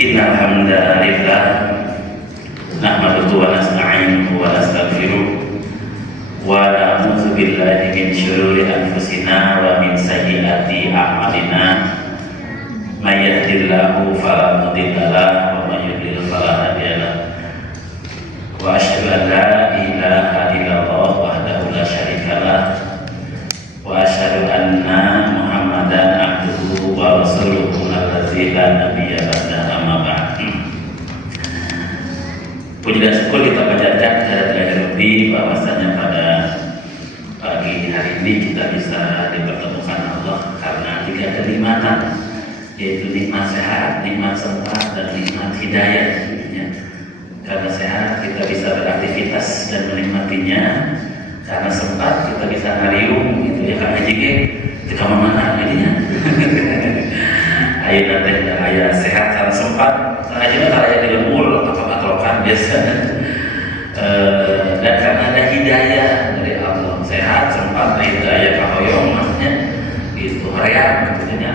Innal hamdalillah nahmaduhu wa nasta'inuhu wa nastaghfiruh wa na'udzu billahi min syururi anfusina wa min sayyiati a'malina may yahdihillahu fala mudilla lahu wa may yudlil fala hadiya lahu wa asyhadu an la ilaha illallah wahdahu la syarika lahu wa asyhadu anna Muhammadan abduhu wa rasuluhu allazi la nabiyya ba'dahu. Amma ba'd. Puji dan syukur kita panjatkan kehadirat Rabbi bahwasanya pada pagi hari ini kita bisa dipertemukan Allah karena tiga kenikmatan, yaitu nikmat sehat, nikmat sempat, dan nikmat hidayah. Karena sehat kita bisa beraktivitas dan menikmatinya, karena sempat kita bisa ngariung gitu ya, karena jika kita mana jadinya ayo nanti ayah sehat karena sempat, karena juga kalau ayah dilembur atau biasa dan karena ada hidayah dari Allah, sehat sempat hidayah kahoyong maksudnya itu harian maksudnya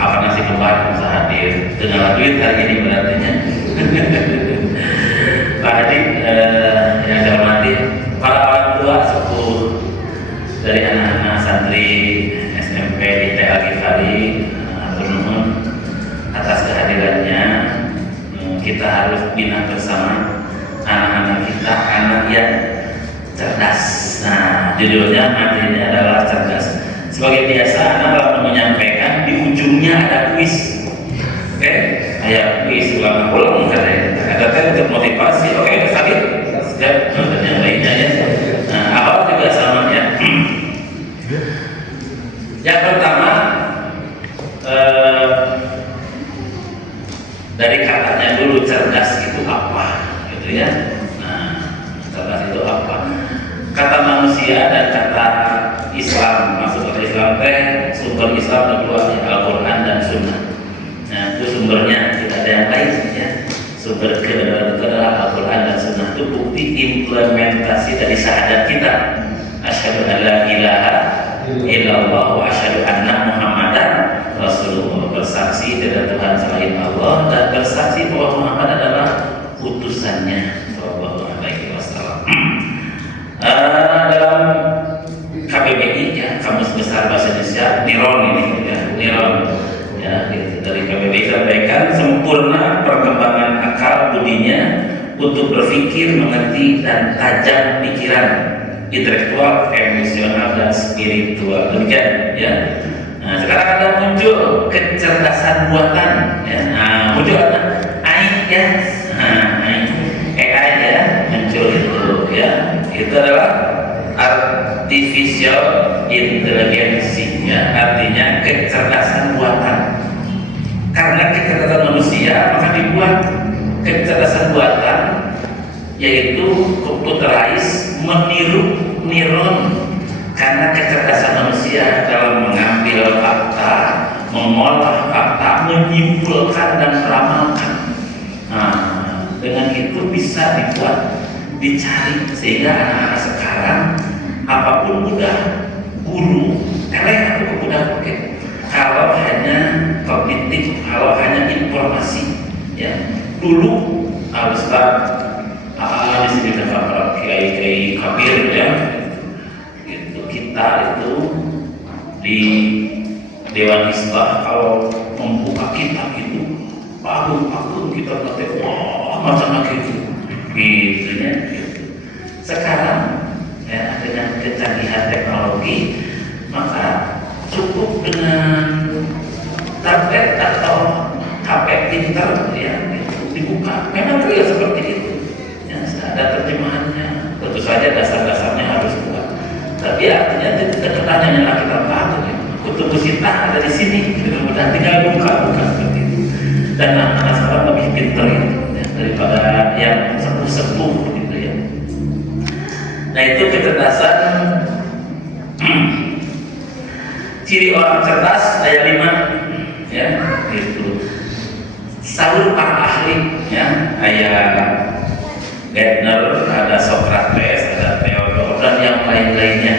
apa nasi kembar bisa hadir dengan duit hari ini berartinya Pak Hadi yang saya hormati para orang tua sepuh dari anak-anak santri SMP di TA Ghifari, atas kehadirannya. Kita harus bina bersama anak-anak kita, anak yang cerdas. Nah, judulnya materinya adalah cerdas. Sebagai biasa, anak kalau menyampaikan di ujungnya ada kuis. Oke, ayat kuis ulang-ulang katanya. Ada untuk motivasi. Oke, sabit. Siap. Dan yang lainnya ya. Nah, awal juga sama ya. Yang pertama, dari katanya dulu, cerdas itu apa gitu ya. Nah, cerdas itu apa? Kata manusia dan kata Islam, masuk ke Islam teh sumber Islam kedua ya, Al-Quran dan Sunnah. Nah, itu sumbernya, tidak ada yang lain ya. Sumber kedua itu adalah Al-Quran dan Sunnah. Itu bukti implementasi dari syahadat kita, asyhadu an la ilaha illallah wa asyhadu anna Muhammadan Rasulullah, bersaksi tidak Tuhan selain Allah dan bersaksi bahwa Muhammad adalah utusannya sallallahu alaihi wasallam. Dalam KBBI ya, Kamus Besar Bahasa Indonesia, Niron ini ya, Niron ya, gitu. Dari KBBI sampaikan sempurna perkembangan akal budinya untuk berpikir, mengerti dan tajam pikiran intelektual, emosional dan spiritual. Demikian ya. Nah, sekarang ada muncul kecerdasan buatan ya. Nah, muncul ada AI ya. Nah, AI ya, muncul itu ya. Itu adalah artificial intelligence ya, artinya kecerdasan buatan. Karena kecerdasan manusia maka dibuat kecerdasan buatan, yaitu computerized, meniru neuron. Karena kecerdasan manusia dalam mengambil fakta, mengolah fakta, menyimpulkan dan meramalkan. Nah, dengan itu bisa dibuat, dicari, sehingga anak-anak sekarang apapun mudah, guru, atau mudah pakai. Kalau hanya kognitif, kalau hanya informasi, ya. Dulu Ustaz di sini ada kiai kabir ya. Kita itu di Dewan Islah kalau membuka kitab itu pagung kita nanti macam gitu ya gitu. Sekarang ya, dengan kecanggihan teknologi maka cukup dengan tablet atau HP pintar ya gitu, dibuka memang real seperti itu ya, ada terjemahannya, tentu saja dasar-dasarnya harus kuat. Tapi artinya terkenalnya adalah kita tahu ya. Kutub Sitah ada di sini, mudah-mudahan tinggal buka seperti itu. Dan anak-anak sekarang lebih pintar ya, daripada yang sepuh-sepuh gitu ya. Nah, itu kecerdasan. Ciri orang cerdas ayat 5 ya, itu Saul para ahli ya, ayat Gardner, ada Socrates, ada Theodor dan yang lain-lainnya.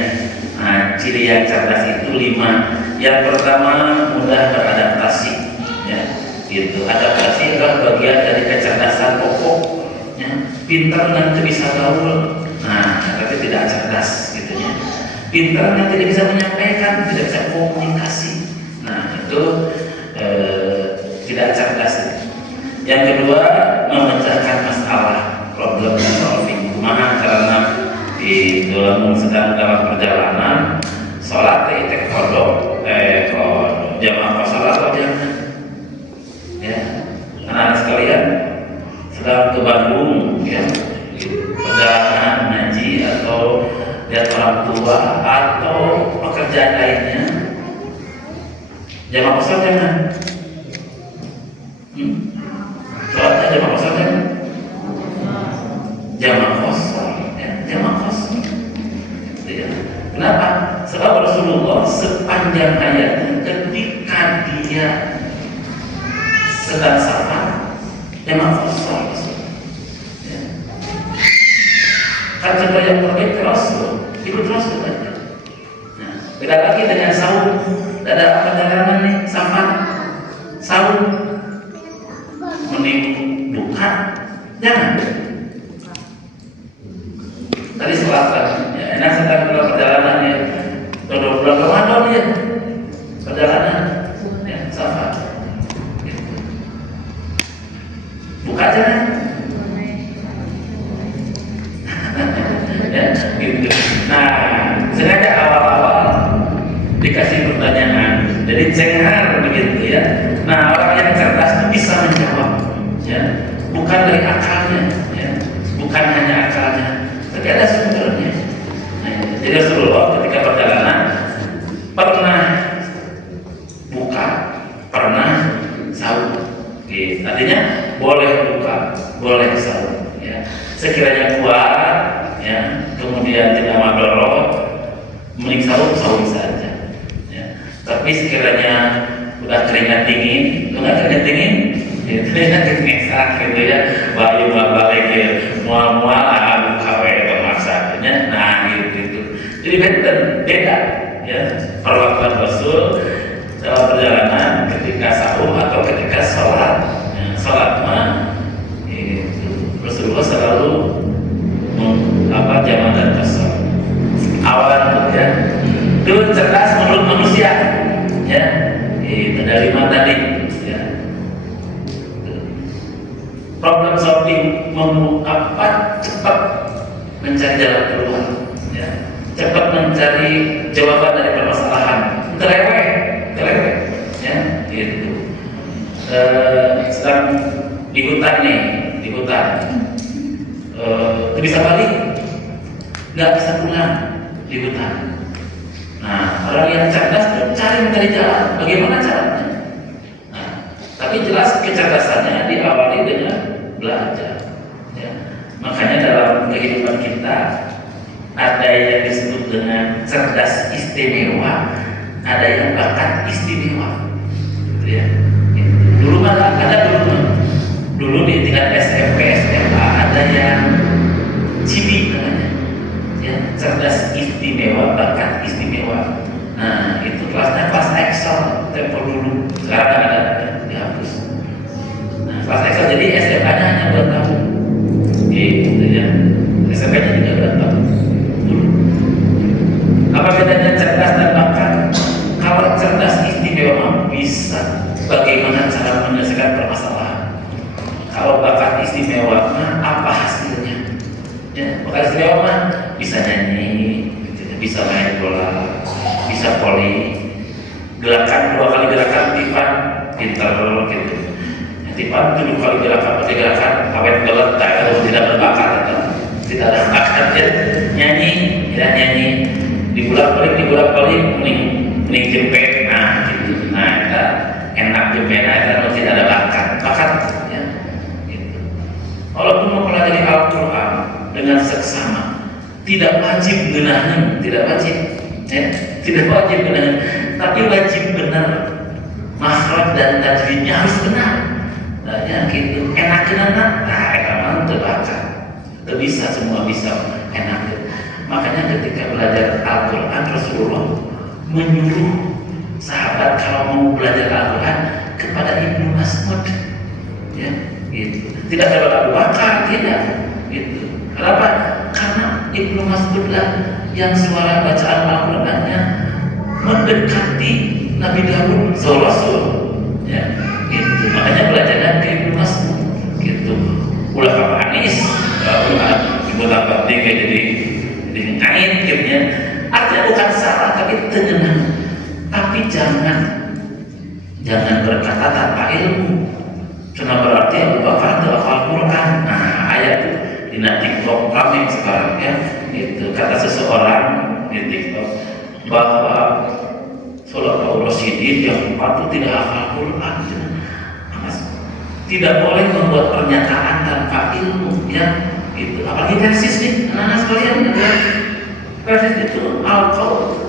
Nah, ciri yang cerdas itu 5. Yang pertama, mudah beradaptasi ya. Gitu. Adaptasi adalah bagian dari kecerdasan pokok. Ya. Pintar nanti bisa gaul, nah tapi tidak cerdas, gitu ya. Pintar nanti tidak bisa menyampaikan, tidak bisa komunikasi, nah itu tidak cerdas. Yang kedua, memecahkan masalah, problem solving. Kumaha karena di dalam sedang dalam perjalanan sholat teh kodok jamaah sholat atau jangan ya, anak-anak sekalian sedang ke Bandung ya, perjalanan ngaji atau lihat orang tua atau pekerjaan lainnya, jamaah sholat jangan. Sholatnya jamaah sholat jangan. Jamaah kosong, ya, jamaah kosong. Ya. Kenapa? Sebab Rasulullah sepanjang hayatnya ketika dia sedang safar, jamaah kosong. Ya. Kan contoh yang terbaik Rasul, ikut Rasul aja. Nah, beda lagi dengan saum. Ada perjalanan nih, safar, saum, mending bukan, jangan. Tadi selatan, ya, enak sedang dalam perjalanan ya, udah bulan Ramadan ya, perjalanan, ya, safar, gitu. Buka aja kan, ya, gitu. Nah, sengaja awal-awal dikasih pertanyaan, jadi cengar begitu ya. Nah, orang yang cerdas itu bisa menjawab, ya, bukan dari akalnya, ya, bukan hanya akalnya. Tapi ada sumbernya. Nah, jadi Rasulullah ketika perjalanan pernah buka, pernah sahur. Artinya boleh buka, boleh sahur. Ya. Sekiranya kuat, ya, kemudian tidak madorot, mending sahur saja. Ya. Tapi sekiranya udah keringat dingin, nggak keringat dingin, gitu ya, keringat gitu ya, bayu balik ya, mual-mual nah gitu. Jadi beda ya perlakuan Rasul dalam perjalanan ketika sahur atau ketika sholat. Ya, sholat mah Rasulullah selalu jamaah dan qasar. Awal ya itu cerdas menurut manusia ya, dari mana tadi ya, problem solving cepat mencari jalan keluar, ya. Cepat mencari jawaban dari permasalahan, terleweh, ya, gitu. Sedang di hutan nih, bisa balik, nggak bisa pulang di hutan. Nah, orang yang cerdas mencari jalan, bagaimana caranya? Nah, tapi jelas kecerdasannya diawali dengan belajar. Makanya dalam kehidupan kita ada yang disebut dengan cerdas istimewa, ada yang bakat istimewa, gitu ya. Dulu dulu di tingkat SMP, SMA ada yang CIBI namanya, ya, cerdas istimewa, bakat istimewa. Nah itu kelasnya kelas Excel tempo dulu, sekarang ada dihapus. Nah kelas Excel jadi SMA-nya hanya 2 tahun. Gitu ya, SMP-nya juga 2 tahun dulu. Apa bedanya cerdas dan bakat? Kalau cerdas istimewa bisa bagaimana cara menyelesaikan permasalahan. Kalau bakat istimewa, apa hasilnya? Ya, bakat istimewa bisa nyanyi, bisa main bola, bisa voli, gerakan 2 kali gerakan tipan, pinter gitu. Tiba 7 kali gerakan awet gelet, tidak berbakat atau tidak ada bakat ya, nyanyi dibulak-balik mending jempet, nah gitu. Nah kita enak jempet, kita tidak ada bakat ya gitu. Walaupun mempelajari Al-Quran dengan seksama, tidak wajib benahan, tidak wajib benahan, tapi wajib benar, makhraj dan tajwidnya harus benar. Ya gitu, enak, emang terbaca, bisa semua bisa enak. Makanya ketika belajar Al-Quran, Rasulullah menyuruh sahabat kalau mau belajar Al-Quran ke kepada Ibnu Mas'ud, ya, gitu. Tidak kepada Abu Bakar, tidak, gitu. Kenapa? Karena Ibnu Mas'ud lah yang suara bacaan Al-Qur'annya mendekati Nabi Dawud Rasul, ya, gitu. Makanya belajar dari Ibnu Mas'ud, gitu. Ulama Anis, ibu tambah tiga jadi ngain, gitu ya. Artinya bukan salah, tapi tenang. Tapi jangan berkata tanpa ilmu. Karena berarti Abu Bakar itu hafal Quran. Nah, ayat itu di TikTok kami sekarang, ya, itu kata seseorang di TikTok bahwa Khulafaur Rasyidin yang 4 itu tidak hafal Quran. Tidak boleh membuat pernyataan tanpa ilmu, ya, itu. Apalagi tesis nih, anak-anak sekalian, ya. Tesis itu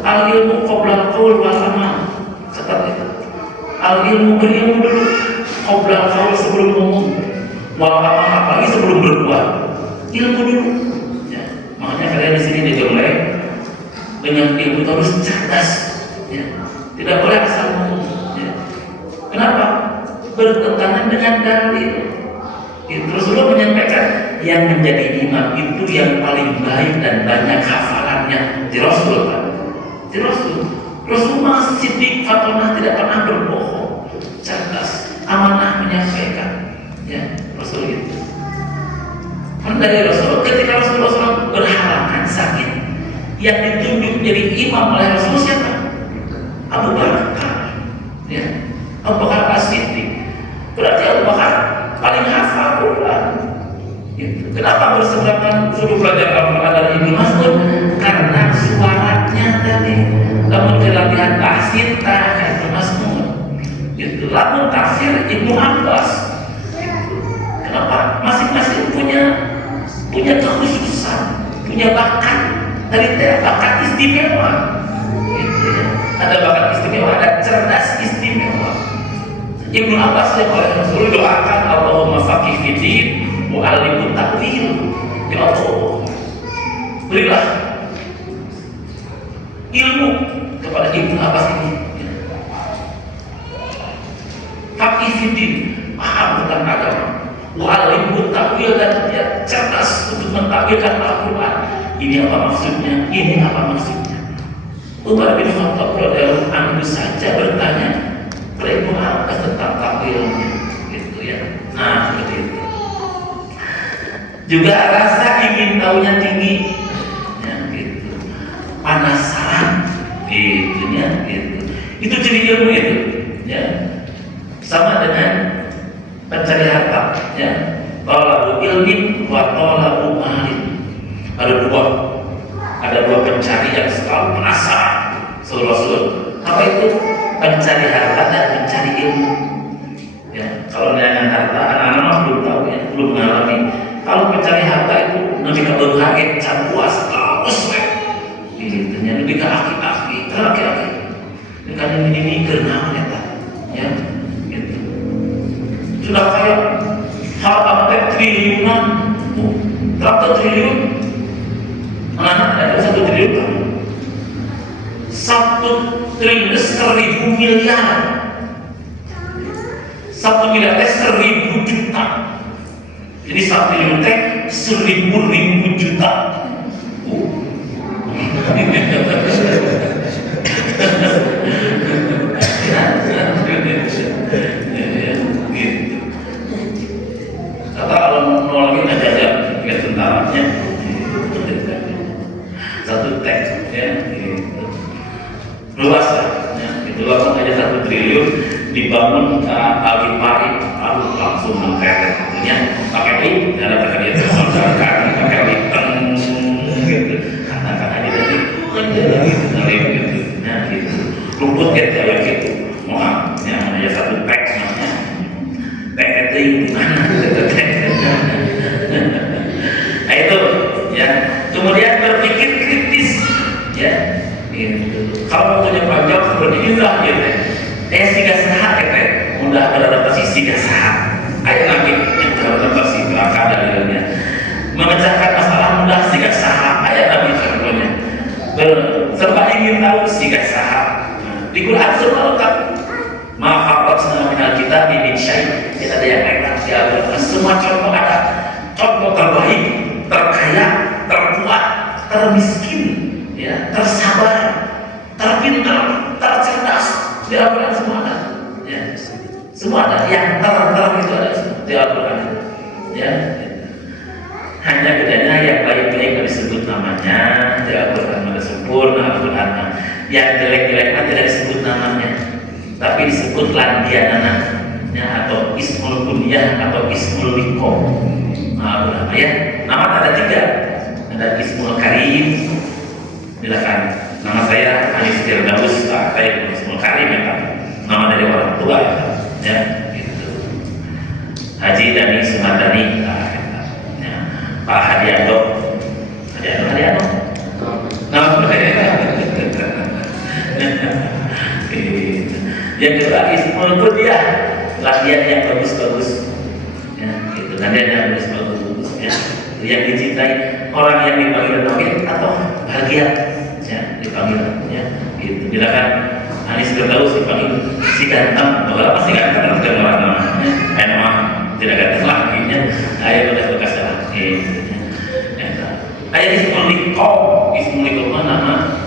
al-ilmu qabla al-qaul wal amal. Catat itu. Al-ilmu, berilmu dulu, qabla al-qaul, sebelum ngomong, wal amal, apalagi sebelum berbuat. Ilmu dulu, ya. Makanya kalian di sini digembleng dengan ilmu harus cerdas, ya. Tidak boleh asal ngomong, ya. Kenapa? Bertentangan dengan dalil. Rasulullah menyampaikan yang menjadi imam itu yang paling baik dan banyak hafalannya di Rasul, Pak. Di Rasul. Rasulullah Siddiq Fatimah tidak pernah berbohong, cerdas, amanah menyampaikan, ya, Rasul itu. Dari Rasul, ketika Rasulullah SAW berhalangan sakit, yang ditunjuk jadi imam oleh Rasulullah siapa? Abu Bakar, ya, Abu Bakar As-Siddiq. Berarti Abu Bakar paling hafal Quran. Gitu. Kenapa berseberangan suruh belajar Al-Quran dari Ibnu Mas'ud? Karena suaranya tadi. Namun kelatihan tafsir tak Ibnu Mas'ud. Gitu. Namun tafsir Ibnu Abbas. Gitu. Kenapa? Masing-masing punya kekhususan, punya bakat. Dari bakat istimewa. Gitu. Ada bakat istimewa, ada cerdas istimewa. Ibnu Abbas yang oleh Rasul doakan Allahumma faqih fiddin mu'allimut ta'wil. Ya Allah, berilah ilmu kepada Ibnu Abbas ini. Faqih fiddin, paham tentang agama. Mu'allimut ta'wil, dan dia cerdas untuk mentakwilkan Al-Quran. Ini apa maksudnya? Ini apa maksudnya? Umar bin Khattab radhiyallahu anhu saja bertanya Ibnu Abbas tentang takwilnya, gitu ya. Nah, seperti itu. Juga rasa ingin tahunya tinggi, ya, gitu. Penasaran, gitu ya, gitu. Itu ciri ilmu itu, ya. Sama dengan pencari harta, ya. Talabu ilmin wa talabu alim. Ada dua pencari yang selalu penasaran. Rasul. Apa itu? Pencari harta dan mencari ilmu. Ya, kalau dengan harta, anak-anak belum tahu, ya, belum mengalami. Kalau mencari harta itu lebih ke berhaget, puas, terus, gitu. Lebih ke aki-aki, laki-laki. Dengan ini kenal, ya, gitu. Sudah kayak harta triliunan, berapa triliun? Anak-anak ada 1 triliun. 1 triliun 1000 miliar. 1 miliar 1000 juta. Jadi 1 triliun 1000 juta. Kata kalau mau lagi aja tentaranya. 1 teks, ya, gitu. Luas lah, ya, itu langsung aja 1 triliun dibangun Al-Ghifari, langsung mengkeret tentunya pakai lift, karena pakai dia tersoalkan pakai lift, gitu. Katakan aja dari gitu, nah gitu. Rumput kayak gitu, mohon, yang hanya 1 teks namanya. Teks itu gimana? Nah itu, ya. Kemudian berpikir kritis, ya. Gitu. Kalau waktunya panjang seperti inilah, gitu. Siga saha, gitu. Mudah beradaptasi siga saha. Ayo lagi yang beradaptasi belakang dalilnya. Memecahkan masalah mudah siga saha. Ayo lagi contohnya. Serba ingin tahu siga saha. Di Quran semua lengkap. Maafat senang minal kita yang enak di Al-Quran. Semua contoh ada, contoh terbaik, terkaya, terkuat, termiskin, ya, tersabar, terpintar, tercerdas di Al-Quran semua ada, ya. Semua ada, yang ter itu ada di Al-Quran, ya. Hanya bedanya yang baik-baik tidak disebut namanya di Al-Quran, ada sempurna Al-Quran. Yang jelek-jeleknya tidak disebut namanya, tapi disebut landianannya atau ismul kunyah atau ismul liqom. Nah, ya, nama ada 3. Ada ismul karim. Silakan. Nama saya Anis Firdaus. Saya ismul karim, ya, Pak. Nama dari orang tua, ya, gitu. Haji Dani Sumadani, ya. Pak Hadianto. Nama yang kedua ismul kunyah, latihan yang bagus-bagus, ya, gitu. Latihan yang bagus-bagus, ya, yang dicintai orang yang dipanggil atau bahagia, ya, dipanggil, ya, gitu. Silakan Anis Firdaus dipanggil si ganteng, kalau pasti ganteng kan orang namanya, memang tidak ganteng lagi, ya. Ayo bekas lagi, ya. Ayat ismul liqom nama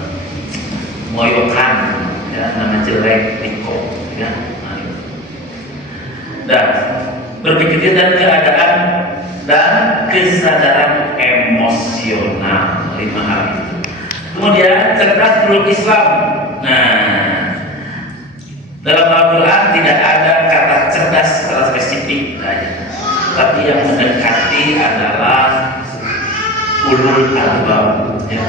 moyokan, ya, nama jelek liqom, ya. Dan berpikir dan keadaan dan kesadaran emosional, 5 hal itu. Kemudian cerdas belum Islam. Nah, dalam Al-Quran tidak ada kata cerdas secara spesifik, tapi yang mendekati adalah ulul albab, ya.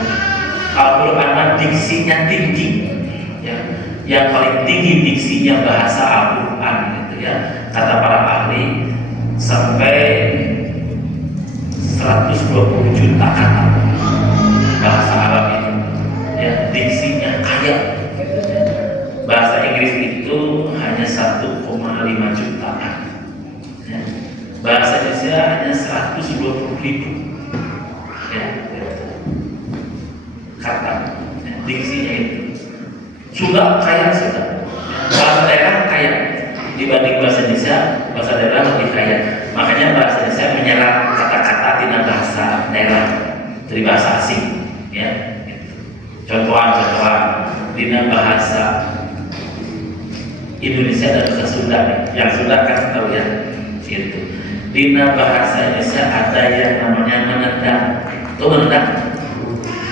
Al-Quran diksinya tinggi, ya. Yang paling tinggi diksinya bahasa Al-Quran, gitu, ya. Kata para ahli sampai 120 juta kata bahasa Arab itu, ya, diksinya kaya, gitu, ya. Bahasa Inggris itu hanya 1,5 juta, ya. Bahasa Indonesia hanya 120.000, ya, kata, ya, diksinya itu sudah kaya, sudah. Bahasa daerah kaya dibanding bahasa Indonesia, bahasa daerah lebih kaya. Makanya bahasa Indonesia menyerap kata-kata dengan bahasa daerah dari bahasa asing, ya. Contohan dengan bahasa Indonesia dan bahasa Sunda, yang Sunda kan tahu, ya, gitu. Dina bahasa Indonesia ada yang namanya menendang. Tuh menendang,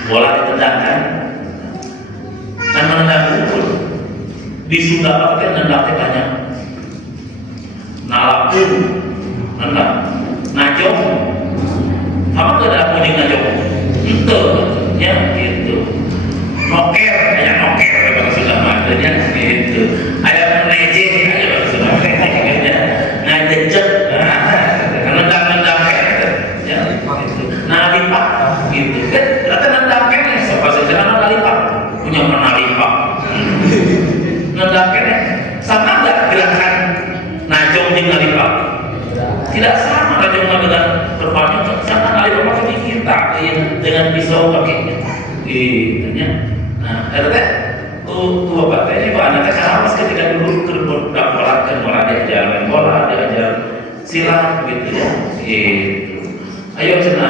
bola ditendang, kan menendang pukul. Di Sunda pakai nendang banyak. Nalapun, nendang, najong, apa tuh ada kuning najong? Itu, ya, gitu. Noker, kayak noker bahasa Sunda makanya gitu. Ada menejek, aja bahasa Sunda menejek, ya. Ngajejek, nendang, ya, gitu. Nalipak, gitu. Kan, ternyata nendang ya, bahasa Sunda nalipak, punya menalipak. Nendang ya, sama nggak gerakan najong dengan nalipak? Tidak sama najong dengan berpaling, sama nalipak pakai kita, dengan pisau pakai, gitu, ya. Nah, ternyata tuh bapak ini pak anaknya sama ketika dulu ke bola diajar main bola, diajar silat, gitu, ya. Gitu. Ayo cina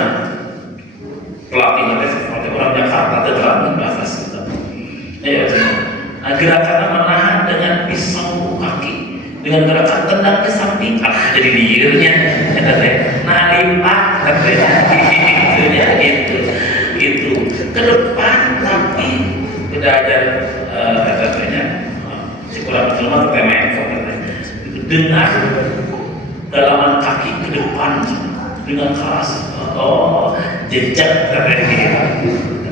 pelatihnya seperti orang Jakarta terlalu bahasa Sunda. Ayo cina. Nah, gerakan menahan dengan pisau kaki, dengan gerakan tendang ke samping, jadi liurnya, nah lipat, katanya, gitu, ke depan tapi tidak ada katanya, si kurang betul mah katanya, dengan dalaman kaki ke depan dengan keras, jejak katanya,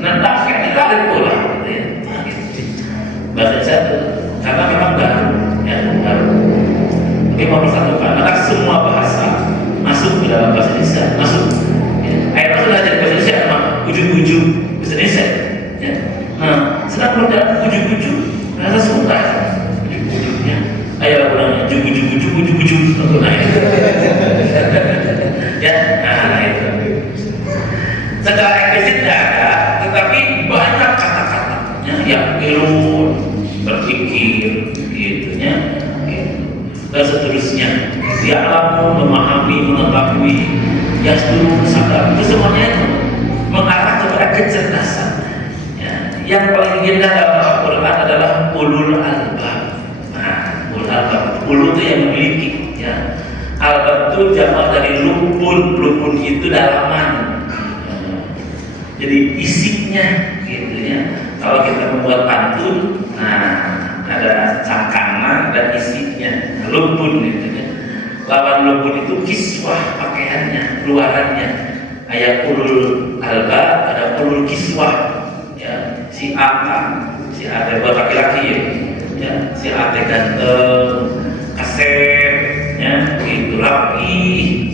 nendang kayak ditarik bola. Bahasa saya itu karena memang baru, ya, baru. Tapi mempersatukan, maka semua bahasa masuk ke dalam bahasa Indonesia, masuk. Ya. Akhirnya sudah jadi bahasa Indonesia memang ujung-ujung bahasa Indonesia, ya. Nah, sedang dalam ujung-ujung bahasa Sunda, ujung-ujungnya. Ayo ulang, ujung-ujung, nah itu. Ya, nah itu. Secara eksplisit tidak ada, tetapi banyak kata-katanya yang berpikir, gitu, ya. dan seterusnya. Ya'lamu, memahami, mengetahui, yasduru, sadar, itu semuanya itu mengarah kepada kecerdasan. Ya. Yang paling indah dalam Al-Quran adalah ulul albab. Nah, ulul albab, ulul itu yang memiliki. Ya. Albab itu jamak dari lubun, lubun itu dalaman. Jadi isinya, gitu ya. Kalau kita membuat pantun, nah ada cangkangan dan isinya, lubun gitu ya. Lawan lubun itu kiswah pakaiannya, keluarannya. Ayat ulul albab, ada ulul kiswah. Ya, si A, si A buat laki-laki ya, si A ganteng, kasep, ya, gitu rapi,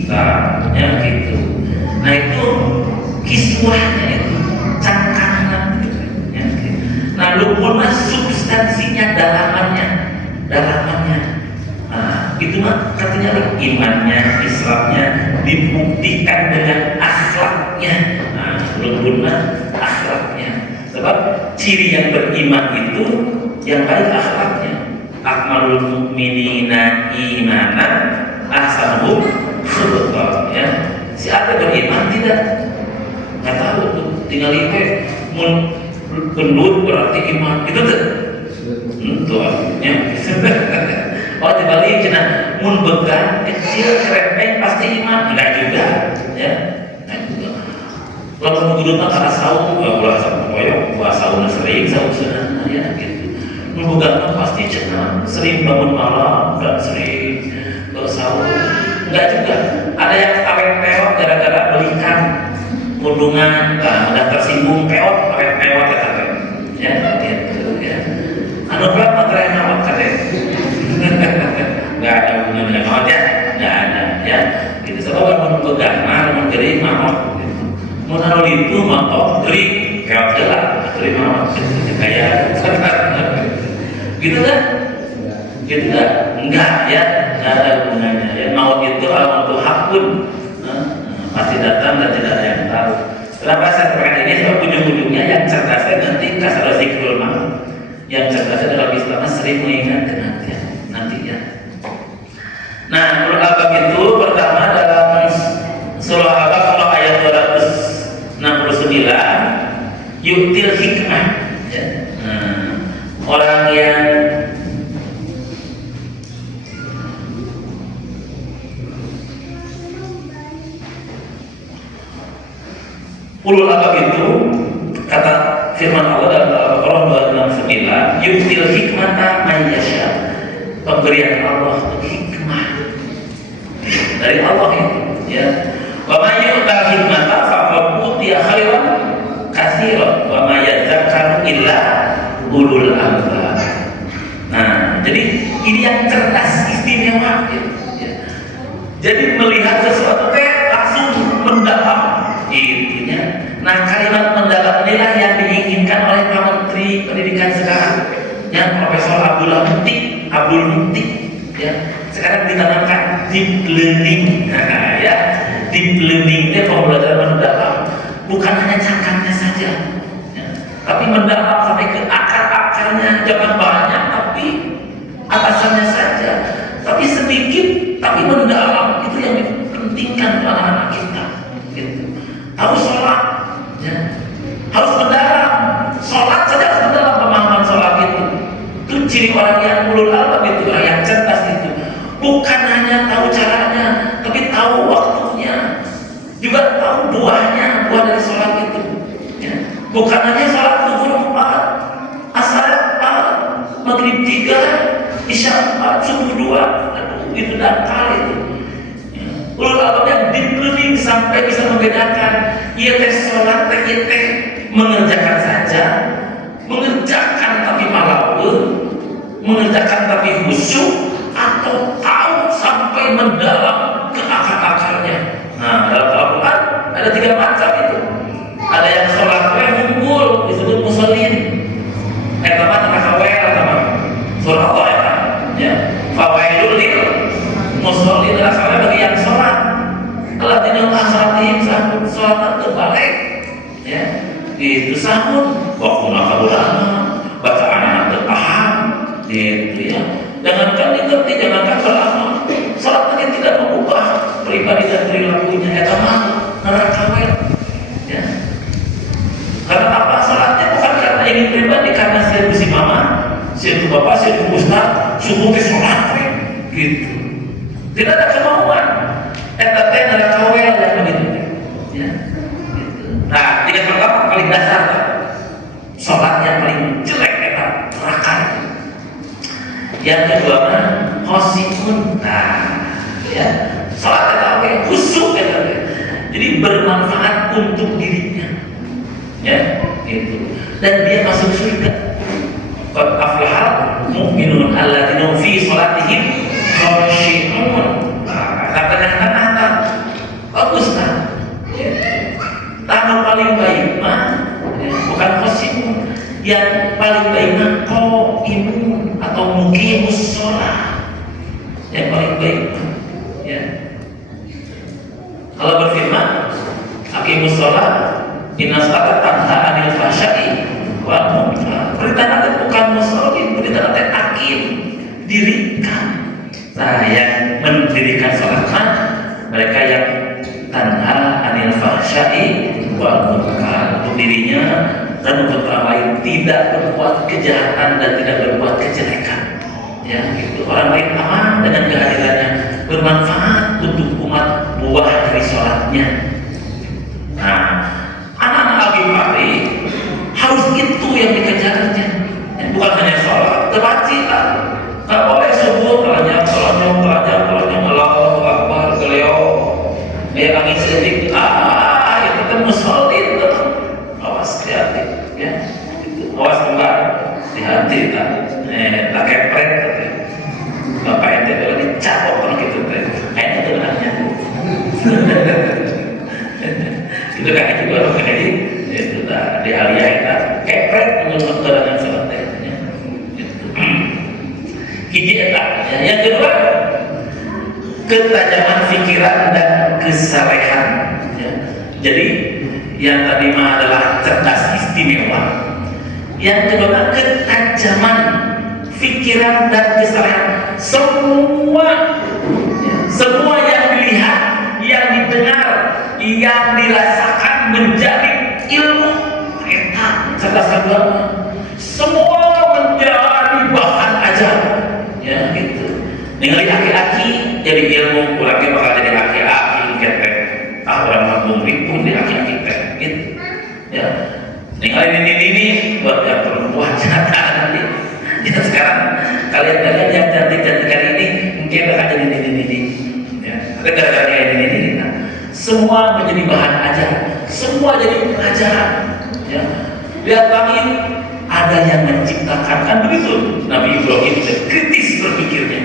nah, ya gitu. Nah itu kiswahnya itu cangkangan gitu, ya, gitu. Nah lubun substansinya dalamannya. Nah, itu mah katanya imannya, Islamnya dibuktikan dengan akhlaknya. Nah lubun akhlaknya. Sebab ciri yang beriman itu yang baik akhlaknya. Akmalul mu'minina imanan ahsanuhum khuluqan, ya. Si apa beriman tidak? Nggak tahu tuh, tinggal itu mun gendut berarti iman itu tuh. Itu artinya. Oh dibalik kena mun began kecil kerepeng pasti iman, enggak juga, ya. Enggak juga. Kalau gendut mah karena saum, ulah saum koyok, ulah saum sering, saum senang, ya gitu. Mun began pasti cenah, sering bangun malam, enggak sering sahur, enggak juga. Ada yang awet peot gara-gara belikan kudungan, udah tersinggung peot, awet peot kata ya, gitu ya. Anu berapa terakhir awet kata? Enggak ada hubungan dengan awet ya, enggak ada ya. Gitu. Sebab mun began, mun gering mah gitu. Mun anu itu mah gering, peot gelah, gering mah kayak gitu kan? Gitu kan? Enggak ya, enggak ada hubungannya ya. Maut itu kalau untuk hak pun pasti datang dan tidak ada yang tahu. Kenapa saya terkait ini? Sebab ujung-ujungnya yang cerdasnya nanti kasar zikrul maut. Yang cerdasnya dalam Islam sering mengingat kematian nantinya. Nah, ulul albab itu pertama dalam surah Al-Baqarah ayat 269 yu'til hikmah ya. Orang yang ulul albab itu kata firman Allah dalam Al-Baqarah 269 yu'til hikmata man yasha. Pemberian Allah itu hikmah dari Allah itu ya. Wa may yu'tal hikmata faqad utiya khairan katsiran wa may yadzakkaru illa ulul albab. Nah, jadi ini yang cerdas istimewa gitu, ya. Jadi melihat sesuatu langsung mendalam intinya. Nah, kalimat mendalam inilah yang diinginkan oleh Pak Menteri Pendidikan sekarang, yang Profesor Abdul Mutik, ya. Sekarang ditanamkan deep learning, nah, ya. Deep learning itu pembelajaran mendalam, bukan hanya cangkangnya saja, ya. Tapi mendalam sampai ke akar-akarnya, jangan banyak, tapi atasannya saja, tapi sedikit, tapi mendalam. Itu yang dipentingkan anak-anak kita. Gitu. Harus sholat, ya. Harus mendalam. Sholat saja harus mendalam, pemahaman sholat itu. Itu ciri orang yang ulul albab itu, yang cerdas itu. Bukan hanya tahu caranya, tapi tahu waktunya, juga tahu buah dari sholat itu. Ya. Bukan hanya sholat zuhur 4, asar 4, maghrib 3, isya 4, subuh 2. Aduh, itu dangkal itu. Ya. Ulul albab yang deep learning sampai bisa membedakan ia teh sholat, ia teh mengerjakan saja, mengerjakan tapi malaul, mengerjakan tapi khusyuk, atau tahu sampai mendalam ke akar-akarnya. Nah, dalam Al-Quran ada 3 macam itu. Ada yang sholatnya ngumpul disebut musallin. Teman nakawel teman. Surah Allah ya. Fawailul lil musallin, asalnya bagi yang sholat. Alladzina hum an salatihim sahun, sholat terbalik. Ya, itu sahun. Waktu nakabulana, bacaan anak terpaham. Gitu ya. Jangankan itu mengerti, jangankan beramal. Salat tadi tidak mengubah pribadi dan perilakunya. Eta mah neraka. Ya. Karena apa? Salatnya bukan karena ingin pribadi, karena saya si mama, saya itu bapak, saya itu ustaz, subuh ke sholat, gitu. Tidak ada kemauan. Eta teh neraka yang begitu. Ya. Gitu. Nah, yang pertama paling dasar, sholat yang paling jelek eta neraka. Yang kedua mah khosiun. Nah, ya, sholat eta oke, khusyuk eta. Jadi bermanfaat untuk dirinya. Ya, itu. Dan dia masuk surga. Qad aflahal mu'minun alladzina fi sholatihim khashi'un. Nah, ternyata bagus kan? Ya. Tahap paling baik mah ya, bukan khashi'un. Yang paling baik mah qaimun atau muqimus shalah. Yang paling baik ya. Allah berfirman, aqimus shalah inna sholata tanha 'anil fahsya'i wal munkar. Perintah nanti bukan musholin, perintah nanti akim, dirikan. Nah, yang mendirikan sholat mereka yang tanha 'anil fahsya'i wal munkar, untuk dirinya dan untuk orang lain, tidak berbuat kejahatan dan tidak berbuat kejelekan. Ya, gitu. Orang lain aman dengan kehadirannya, bermanfaat untuk umat, buah dari sholatnya. Nah, anak-anak Al-Ghifari harus itu yang dikejarnya, ya, bukan hanya sholat, terbaci lah. Nggak boleh subuh telanjang, Allahu Akbar, geleo, angin sedikit, itu kan musolin, awas hati, ya, awas kembali di hati, tak kepret, bapak ente kalau dicapok kalau gitu, kayaknya itu benarnya. Itu kayak juga orang kayak itu di alia itu kepret menurut keterangan sholatnya. Hiji eta. Yang kedua, ketajaman pikiran dan kesalehan. Ya. Jadi yang tadi mah adalah cerdas istimewa. Yang kedua, ketajaman pikiran dan kesalehan. Semua yang dilihat, yang didengar, yang dirasakan menjadi ilmu. Cerdas kedua, semua menjadi bahan ajar. Ya gitu. Ningali aki-aki jadi ilmu, kurangnya bakal jadi aki-aki ketek. Orang mampu pun di aki-aki teh. Gitu. Ya. Ningali ini buat yang perempuan jangan nanti. Ya sekarang kalian yang cantik-cantik kali ini mungkin akan jadi ini. Ya. Ada gara-gara ini. Nah, semua menjadi bahan ajar, semua jadi pelajaran. Ya. Lihat langit, ada yang menciptakan, kan begitu. Nabi Ibrahim kritis berpikirnya.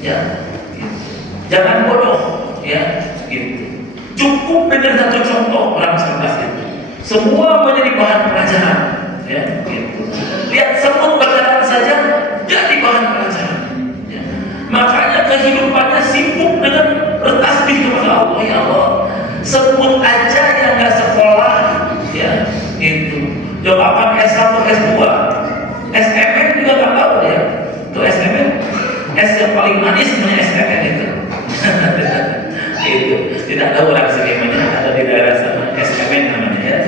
Ya. Gitu. Jangan bodoh, ya. Gitu. Cukup dengan satu contoh orang cerdas itu. Semua menjadi bahan pelajaran. Ya. Gitu. Lihat semut berjalan saja jadi bahan pelajaran. Ya. Makanya kehidupannya sibuk dengan bertasbih kepada Allah. Ya Allah, semut aja yang nggak sekolah, ya itu. Jawaban S1, S2, SMN juga nggak tahu ya. Itu SMN, S yang paling manis namanya SMN itu. Itu tidak tahu orang SMN-nya ada di daerah sana. SMN namanya ya.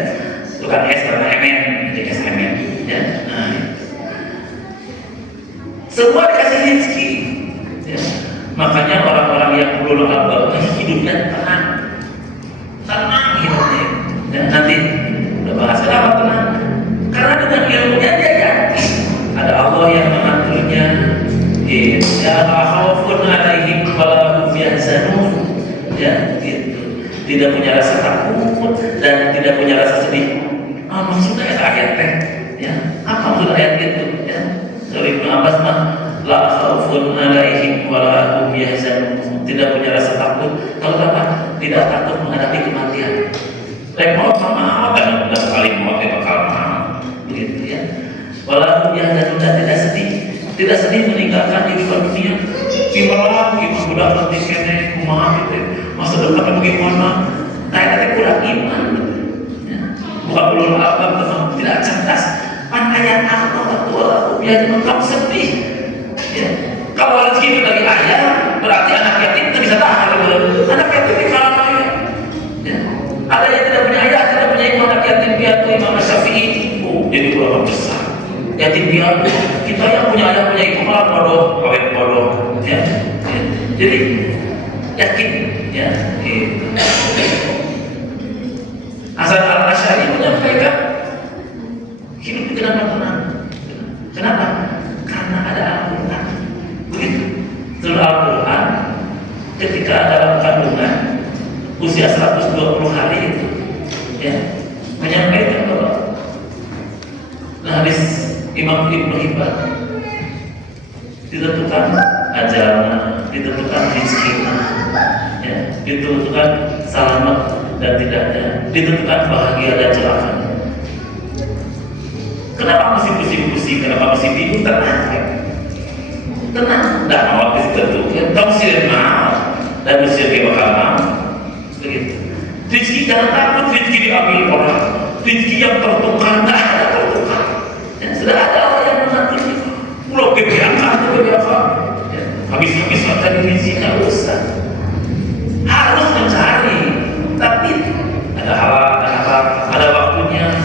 Bukan S karena MN, jadi SMN. Ya. Nah, semua dikasih rezeki. Ya. Makanya orang-orang yang ulul albab hidupnya tenang hidupnya. Dan nanti udah bahas kenapa tenang? Karena dengan ilmunya dia yakin ada Allah yang mengaturnya. Ya khawfun alaihim wala hum yahzanun. Ya, gitu. Tidak punya rasa takut dan tidak punya rasa sedih. Maksudnya ayat teh, ya. Apa maksud ayat itu? Ya. Dari Ibnu Abbas mah la khawfun alaihim wala hum yahzanun. Tidak punya rasa takut. Kalau apa? Tidak takut menghadapi kematian. Maut sama kan udah sekali maut bakal mahal, begitu ya. Walaupun yang dan tidak sedih meninggalkan kehidupan dunia. Gimana budak nanti kene kumaha gitu. Masa depan bagaimana? Kayak kurang iman. Ya. Bukan ulul albab, tidak cerdas. Pan ayat Allah biar kamu sedih. Ya. Kalau rezeki itu dari berarti anak yatim itu bisa tahan. Anak yatim di kalangan ya. Ada yang tidak punya ayah, tidak punya ibu, anak yatim piatu Imam Syafi'i. Jadi ulama besar. Yatim piatu, kita yang punya ayah punya ibu malah bodoh, kawin bodoh. Ya. Jadi yakin ya. Hasan Al-Asy'ari menyampaikan hidup dengan tenang. Kenapa? Karena ada Al-Quran. Begitu. Surah Al-Quran ketika dalam kandungan usia 120 hari itu ya, menyampaikan bahwa hadis Imam Ibnu Hibban ditentukan ajalnya, ditentukan rizkinya, ya, ditentukan selamat dan tidaknya, ditentukan bahagia dan celaka. Kenapa mesti pusing-pusing? Kenapa mesti bingung? Tenang, ya. Tenang. Dah mau ditentukan. Tahu sih mau dan mesti bakal mau. Begitu. Rizki jangan takut rizki diambil orang. Rizki yang tertukar, dah ada tertukar. Ya, sudah ada orang yang mengatur itu. Pulau BPK atau BPK. Ya, habis-habis mencari rizki nggak usah. Harus mencari, tapi ada hal, ada waktunya.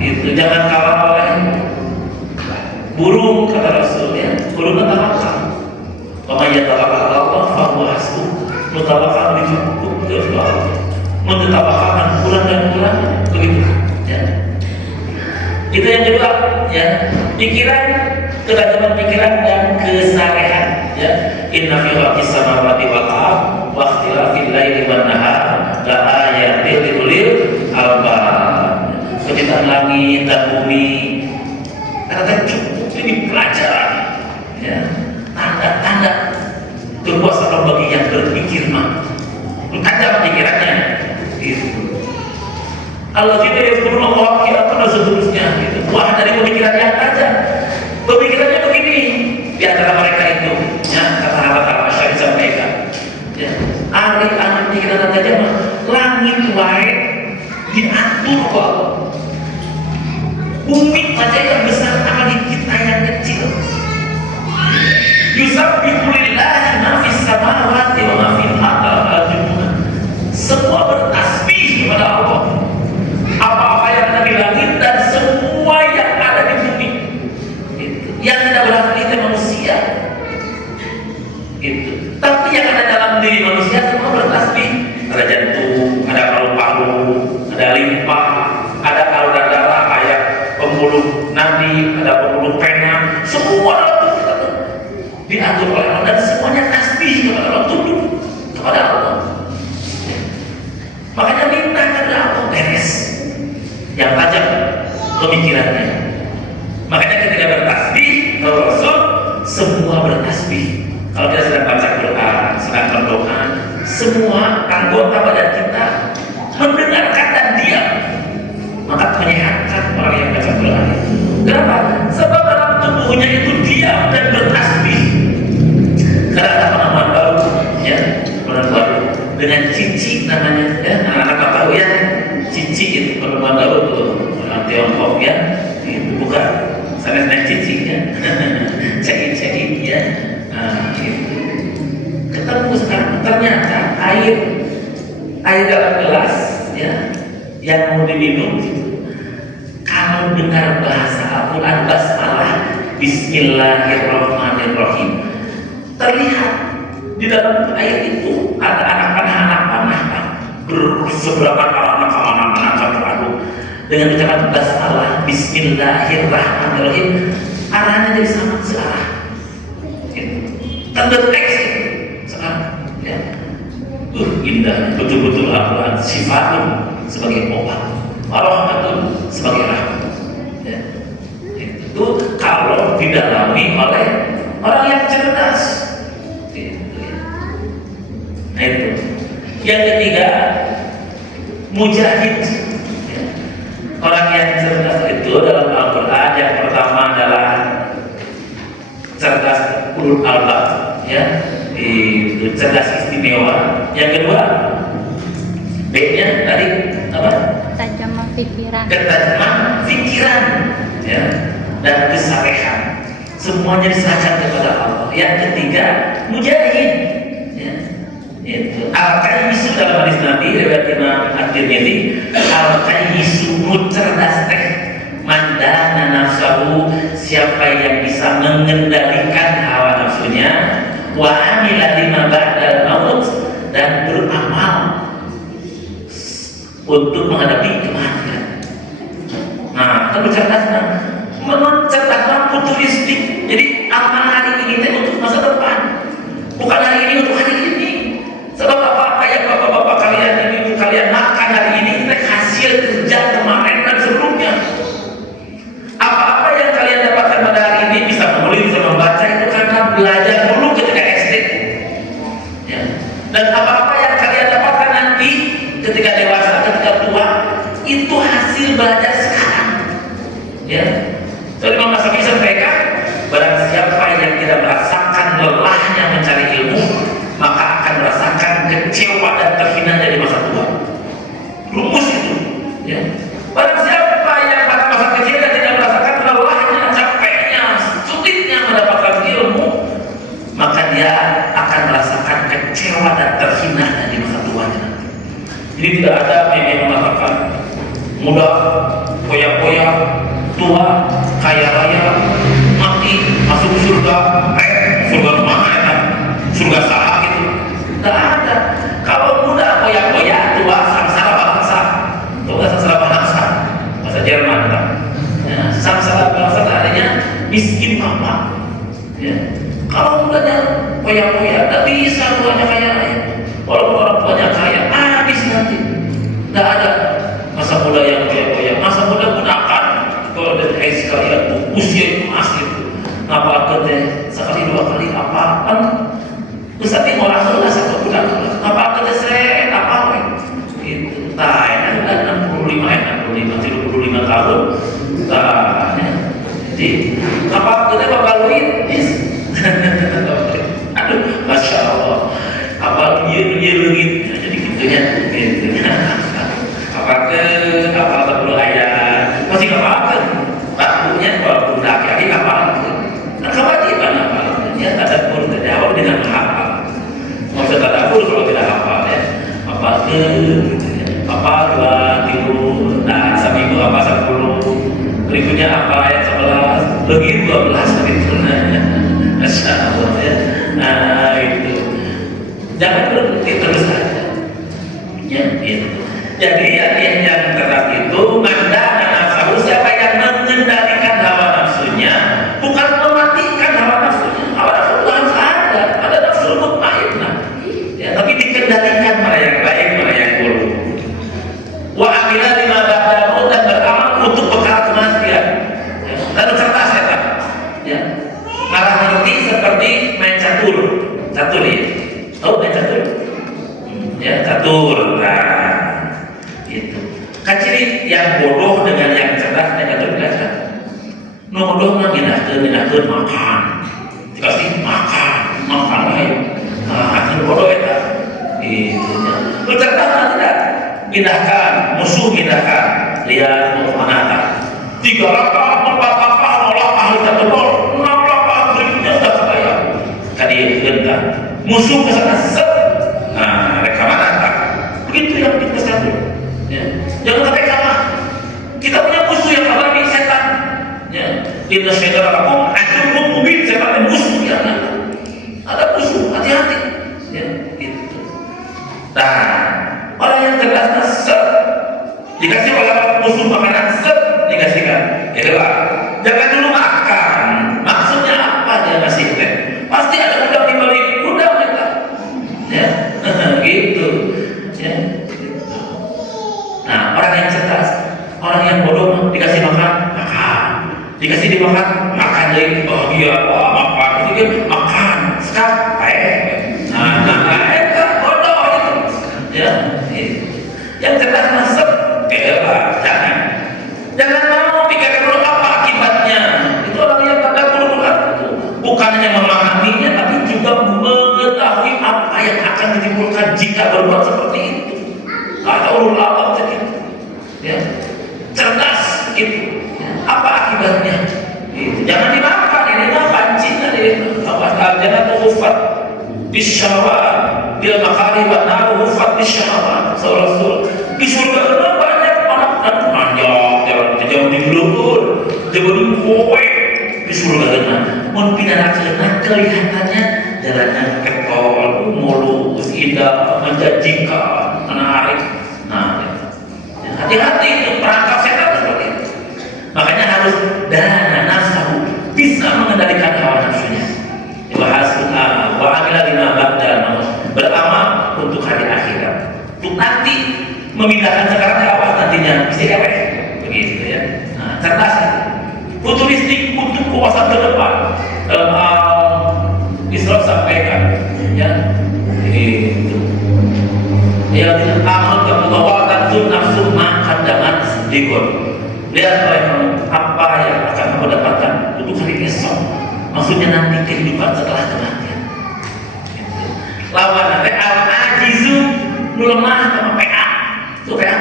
Itu jangan kalah oleh burung, kata Rasulnya. Burung tawakal. Pemain tawakal Allah, fahuwa hasbuh. Mutawakal dicukup dari Allah. Mutawakalkan kurang dan kurang, begitu. Ya. Itu yang kedua, ya. Pikiran, keragaman pikiran dan kesalehan. Ya. Inna fi khalqis samawati wal ardh wa ikhtilafil laili wan nahar la ayatin li ulil albab. Penciptaan langit dan bumi, kata cukup ini pelajaran, ya, tanda-tanda kekuasaan bagi yang berpikir mah, tajam pikirannya, itu. Allah kita yang sebelum Allah kita dan seterusnya, gitu. Wah dari pemikiran yang tajam, pemikirannya begini, di antara mereka itu, ya, kata Al-Asy'ari sampaikan, ya, anak pikiran tajam, langit wae diatur kok. Bumi saja yang besar sama di kita yang kecil. Yusabbihu lillahi ma fis samawati wa ma fil ardi. Semua bertasbih kepada Allah. Apa-apa yang ada di langit dan semua yang ada di bumi. Yang tidak berarti itu manusia. Itu. Tapi yang ada dalam diri manusia semua bertasbih. Ada jantung, ada paru-paru, ada limpa, ada aliran darah, kayak pembuluh nadi, ada pembuluh pena, semua diatur oleh Allah dan semuanya tasbih kepada Allah, tunduk kepada Allah. Makanya minta kepada Allah beres, yang tajam pemikirannya. Makanya ketika bertasbih, Rasul semua bertasbih. Kalau kita sedang baca Quran, sedang berdoa, semua anggota badan kita mendengarkan dan diam. Maka menyehatkan orang yang baca Quran itu. Kenapa? Sebab dalam tubuhnya itu diam dan bertasbih. Karena ada penemuan baru, ya, penemuan baru dengan cici namanya, ya, anak-anak tahu ya, cici itu penemuan baru tuh orang Tiongkok ya, itu bukan sangat cici ya, cekik ya, nah, itu. Ketemu sekarang ternyata air dalam gelas, ya, yang mau diminum gitu. Kalau dengar bahasa Al-Quran basmalah Bismillahirrahmanirrahim, terlihat di dalam air itu ada anak panah berseberangan anak kemana-mana terlalu dengan ucapan basmalah Bismillahirrahmanirrahim, arahnya jadi sangat searah. Terdeteksi sekarang, ya. Indah, betul-betul Al-Quran sifatun sebagai obat, rahmatun sebagai rahmat. Ya. Itu kalau didalami oleh orang yang cerdas. Nah itu. Yang ketiga, mujahid. Ya. Orang yang cerdas itu dalam Al-Quran yang pertama adalah cerdas ulul albab, ya, itu cerdas istimewa. Yang kedua, B-nya tadi apa? Ketajaman pikiran. Ketajaman pikiran, ya, dan kesalehan. Semuanya diserahkan kepada Allah. Yang ketiga, mujahid. Itu al-qayyisu dalam hadis Nabi riwayat Imam At-Tirmidzi, al-qayyisu cerdas teh mandana nafsahu, siapa yang bisa mengendalikan hawa nafsunya, wa amila lima ba'dal maut, dan beramal untuk menghadapi kematian. Nah, itu cerdasnya. Mencerdaskan futuristik. Jadi amal hari ini teh untuk masa depan, bukan hari ini untuk hari ini. Sebab apa yang bapak-bapak kalian ini, ibu kalian makan hari ini teh hasil kerja kemarin dan sebelumnya. Apa-apa yang kalian dapatkan pada hari ini, bisa menulis, bisa membaca, itu karena belajar dulu ketika SD. Ya. Dan apa-apa yang kalian dapatkan nanti ketika dewasa, ketika tua, itu hasil belajar sekarang. Ya. Jadi Imam Syafi'i sampaikan, barang siapa yang tidak merasakan lelahnya mencari ilmu, maka akan merasakan kecewa dan terhina di masa tua. Rumus itu. Ya. Barang siapa yang pada masa kecil dan tidak merasakan lelahnya, capeknya, sulitnya mendapatkan ilmu, maka dia akan merasakan kecewa dan terhina di masa tuanya. Jadi tidak ada yang mengatakan muda, koyak-koyak, tua, kaya raya, mati, masuk surga, surga mana ya? Surga salah gitu. Tidak ada. Kalau muda, koyak-koyak, tua, samsara bangsa, tua samsara bangsa, bahasa Jerman kan? Ya, samsara bangsa artinya miskin papa. Ya. Kalau mudanya koyak-koyak, tidak bisa tuanya kaya raya. Walaupun orang tuanya kaya, habis nanti. Tidak ada masa muda yang koyak-koyak. Masa muda gunakan. Kalau dari sekalian usia itu masih itu ngapa teh sekali dua kali apa kan Ustaz ini orang sudah satu bulan ngapa teh saya apa itu tah enak 65 tahun tah jadi ngapa teh babaluin aduh masya Allah apa dia legit jadi gitunya apa perlu ayat masih ngapalkan takutnya kalau udah akhirnya ngapalkan nah kewajiban ngapalkan ya tadabbur terjawab dengan menghafal. Maksud tadabbur kalau tidak hafal ya ngapalkan gitu ya apa 2, 3 nah seminggu apa 10 berikutnya apa ayat 11 begitu 12 begitu Masya Allah ya. Nah itu jangan berhenti terus saja ya itu. Jadi yang terang itu mandana nafsu, siapa yang mengendalikan hawa nafsunya, bukan mematikan hawa nafsunya. Hawa nafsu harus ada nafsu mutmainnah. Ya, tapi dikendalikan mana yang baik, mana yang buruk. Wa amila lima ba'dahu, dan beramal untuk perkara kematian. Ya, lalu cerdas ya tak? Ya, malah ngerti seperti main catur ya. Tahu main catur? Ya, catur. Nah, itu kan ciri yang bodoh dengan yang cerdas dengan berbeda. No bodoh mah minahkeun makan, dikasih makan lain. Nah, itu bodoh eta. Itu nya. Lu cerdas tidak? Pindahkan, musuh pindahkan. Lihat mau kemana tak? 3 rakaat, 4 rakaat, nolak ahli terbentur, 6 rakaat berikutnya sudah kebayang. Tadi kita musuh kesana set. Nah, mereka mana tak? Begitu yang kita satu. Ya. Jangan sampai kalah. Kita punya musuh yang abadi, setan. Ya. Inna syaitana lakum aduwwun mubin, setan itu musuh yang nyata. Ada musuh, hati-hati. Ya, gitu. Nah, orang yang cerdas set dikasih oleh musuh makanan set dikasihkan. Itulah. Jangan dulu makan. Maksudnya apa dia ngasih teh? Pasti ada udang di balik udang mereka. Ya, gitu. Ya. Nah, orang yang cerdas, orang yang bodoh dikasih makan, dikasih dimakan, makan jadi bahagia, wah makan, itu kan makan, sekarang itu bodoh itu, ya. Yang cerdas masuk, jangan mau pikirkan dulu apa akibatnya. Itu orang yang tadabbur itu bukan hanya memahaminya, tapi juga mengetahui apa yang akan ditimbulkan jika berbuat seperti itu. Atau ulama begitu, ya, cerdas gitu. Ya. Apa akibatnya? Gitu. Jangan dimakan, ini apa? bisyahwat bil makari wa naruhu fat bisyahwat. Rasul di surga itu banyak orang kan manjak jalan jauh di luhur jauh kowe di surga itu mun pinarakeun kelihatannya jalannya ketol mulus indah menjanjikan menarik. Nah, hati-hati itu perangkap setan seperti itu. Makanya harus dana nafsu bisa mengendalikan hawa nafsunya. Wahasuna wa amila lima ba'da beramal untuk hari akhirat. Untuk nanti memindahkan sekarang ke awal nantinya bisa gawe. Begitu ya. Nah, cerdas. Futuristik untuk kuasa ke depan. Islam sampaikan ya. Itu. Ya amal kemudawatan tun nafsu makan dengan dikon. Lihat oleh kamu apa yang akan kamu dapatkan untuk hari esok. Maksudnya nanti kehidupan setelah kematian. Gitu. Lawan al-ajizu nu lemah sama PA. Itu PA.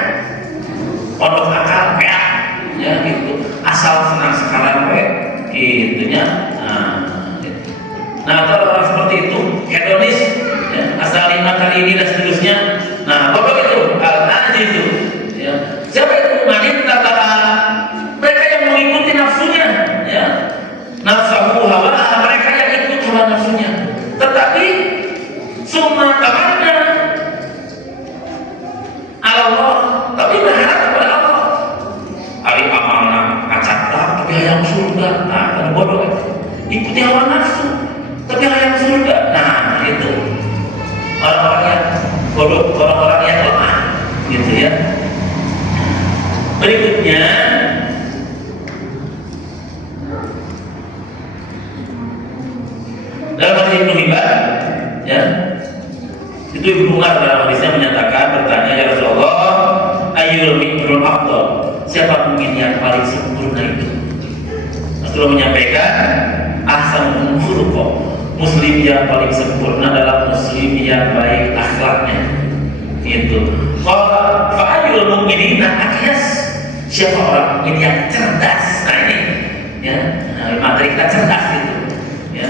Pondok akal PA. Ya gitu. Asal senang sekarang gitunya. Nah, kalau orang seperti itu hedonis, ya, asal 5 kali ini dan seterusnya. Nah, bodoh itu al-ajizu. Ya. Siapa itu manin tatara? Mereka yang mengikuti nafsunya, ya. Nafsu hawa, mereka yang ikut hawa nafsunya. Tetapi summa tamanna Allah, tapi berharap kepada Allah. Ari amalna ngacaklah, tapi hayang surga. Nah, kan bodoh kan? Ikuti hawa nafsu, tapi hayang surga. Nah, itu orang-orang yang bodoh, orang-orang yang lemah, gitu ya. Berikutnya dalam hadis Ibnu Hibban, ya, itu Ibnu Umar dalam hadisnya menyatakan bertanya, ya Rasulullah, ayyul mikrul afdal, siapa mungkin yang paling sempurna itu? Rasulullah menyampaikan, ahsanul khuluqa, muslim yang paling sempurna adalah muslim yang baik akhlaknya. Itu. Qala fa ayyul mu'minina akyas, siapa orang mukmin yang cerdas? Nah ini, ya, materi kita cerdas itu, ya.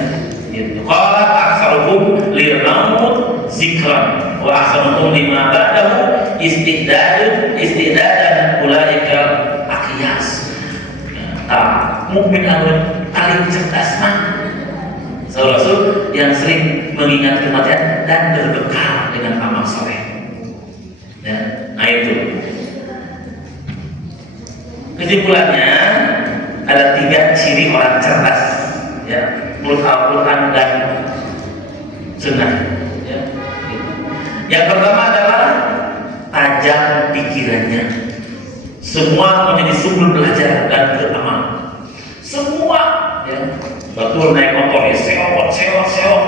Qala aktsaruhum lil maut zikran wa ahsanuhum lima ba'dahu istidadan ulaika aqyas. Mukmin yang paling cerdas mah Rasul yang sering mengingat kematian dan berbekal dengan amal soleh. Ya, nah itu. Kesimpulannya ada 3 ciri orang cerdas, ya, menurut Al-Quran dan Sunnah. Ya. Yang pertama adalah tajam pikirannya. Semua menjadi sumber belajar dan beramal. Semua, ya, betul naik motor ya, sewa,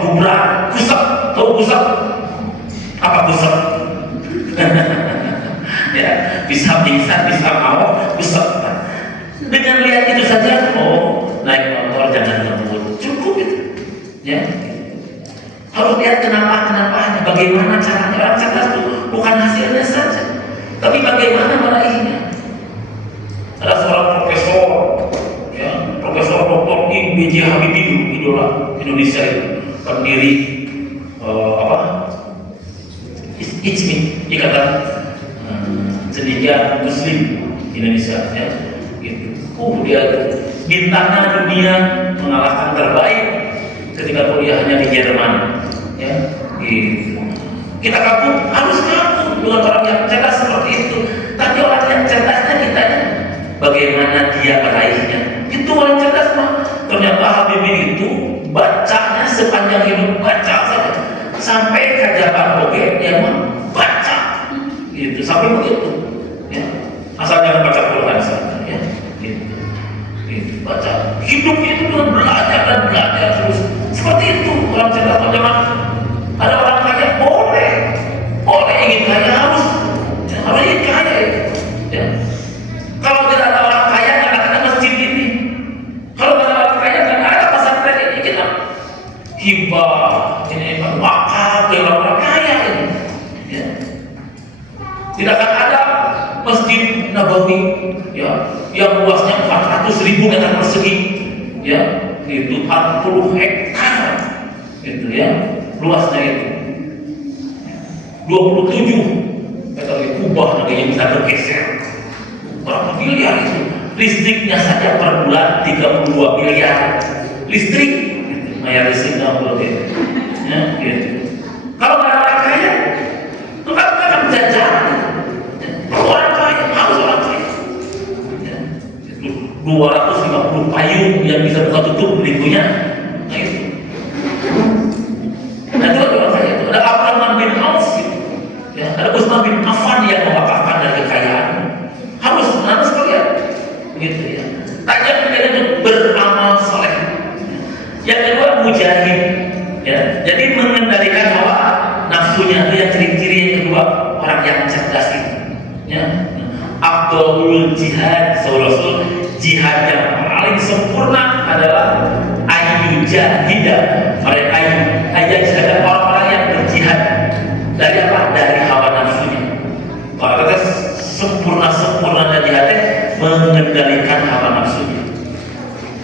gubrak, gusap, tahu gusap? Apa gusap? Ya, bisa pingsan, bisa mau, gusap. Dengan lihat itu saja, oh, naik motor jangan ngebut, cukup itu, ya. Harus lihat kenapa-kenapanya, bagaimana caranya. Orang cerdas itu bukan hasilnya saja, tapi bagaimana meraihnya. Ada seorang profesor, ya, Profesor Dr. B.J. Habibie, idola Indonesia itu, pendiri ICMI, Ikatan Cendekia Muslim Indonesia, ya. Gitu. Dia bintangnya dunia, mengalahkan terbaik ketika kuliahnya di Jerman, ya. Gitu. Kita kagum, harus kagum dengan orang yang cerdas seperti itu. Tapi orang yang cerdasnya kita, bagaimana dia meraihnya? Itu orang cerdas mah. Ternyata Habibie itu bacanya sepanjang hidup, baca saja sampai kajaban oke dia mah baca, gitu sampai begitu, ya. Asal jangan baca Quran saja, ya. Gitu. Baca hidupnya itu dengan belajar dan belajar terus. Seperti itu orang cerdas. Jangan ada orang kaya boleh ingin kaya, harus ingin kaya, ya. Kalau tidak ada orang kaya, nggak ada masjid ini. Kalau tidak ada orang kaya, nggak ada pesantren ini. Kita hibah, ini wakaf dari orang kaya ini, ya. Tidak akan ada masjid Nabawi, ya, yang luasnya 400.000 meter persegi, ya, itu 40 hektar, gitu ya. luasnya itu 27 meter kubah, yang bisa bergeser berapa miliar itu. Listriknya saja per bulan 32 miliar listrik, bayar listrik nggak boleh ya, gitu. Kalau nggak ada orang kaya nggak akan jajan. Orang kaya harus orang kaya ya. 250 payung yang bisa buka tutup pintunya, nah itu. Nah itu ada orang kaya itu. Ada Abdurrahman bin Auf gitu. Ya, ada Utsman bin Affan yang mewakafkan dari kekayaan. Harus sekalian gitu ya. Tajam itu beramal soleh. Yang kedua mujahid ya. Jadi mengendalikan hawa nafsunya itu yang ciri-ciri yang kedua orang yang cerdas itu ya. Afdhalul jihad, Rasul jihad yang paling sempurna adalah ayu jahidah. Mereka jihad orang-orang yang berjihad dari apa? Dari hawa nafsunya. Kalau kata sempurna jihadnya mengendalikan hawa nafsunya.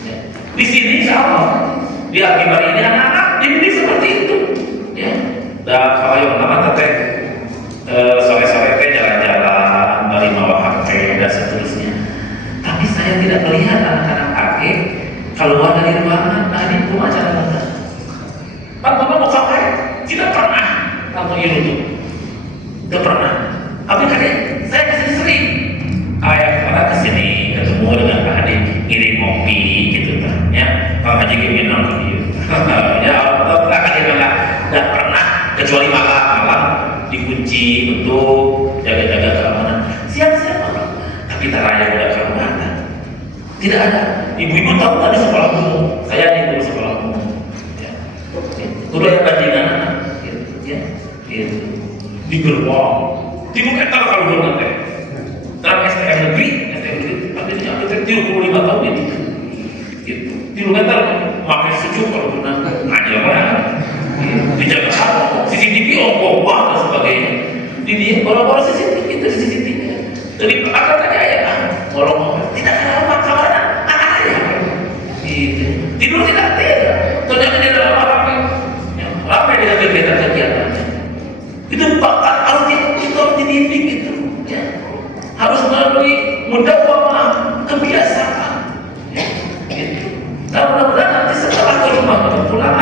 Ya. Di sini sama di akibat ini anak-anak dididik seperti itu. Ya. Dan kalau yang pertama teteh sore-sore teh jalan-jalan dari bawah HP dan seterusnya. Tapi saya tidak melihat anak-anak kakek keluar dari ruangan. Nah ini rumah jalan-jalan. Pak Bapak mau kapan? Tidak pernah. Kamu itu tidak pernah. Tapi kakek saya kesini sering. Ayah pada kesini ketemu dengan Pak Adi ngirim kopi gitu kan. Ya, Pak Haji minum gitu. Ya, Allah akan dia tidak pernah kecuali malam dikunci untuk jaga-jaga keamanan. Siang-siang malam. Tapi taranya udah keamanan. Tidak ada. Ibu-ibu tahu ada sekolah umum. Saya di dulu sekolah umum. Ya. Udah yang bandingan anak. Gitu, ya. Gitu. Di gerbang. Di bukan kalau nanti. Dalam STM negeri, tapi ini hampir 35 tahun ini. Gitu. Di luar makin sejuk kalau benar ngajar orang. Dijaga apa? CCTV dan sebagainya. Di dia orang-orang CCTV itu CCTV. Jadi akan tanya ya, orang tidak ada kawan ayah. Gitu. Tidur tidak ada. Ternyata di dalam apa yang dia kegiatan. Itu bakat harus dididik gitu. Ya. Harus melalui mudawamah kebiasaan. Ya. Gitu. Dan mudah-mudahan nanti setelah ke rumah pulang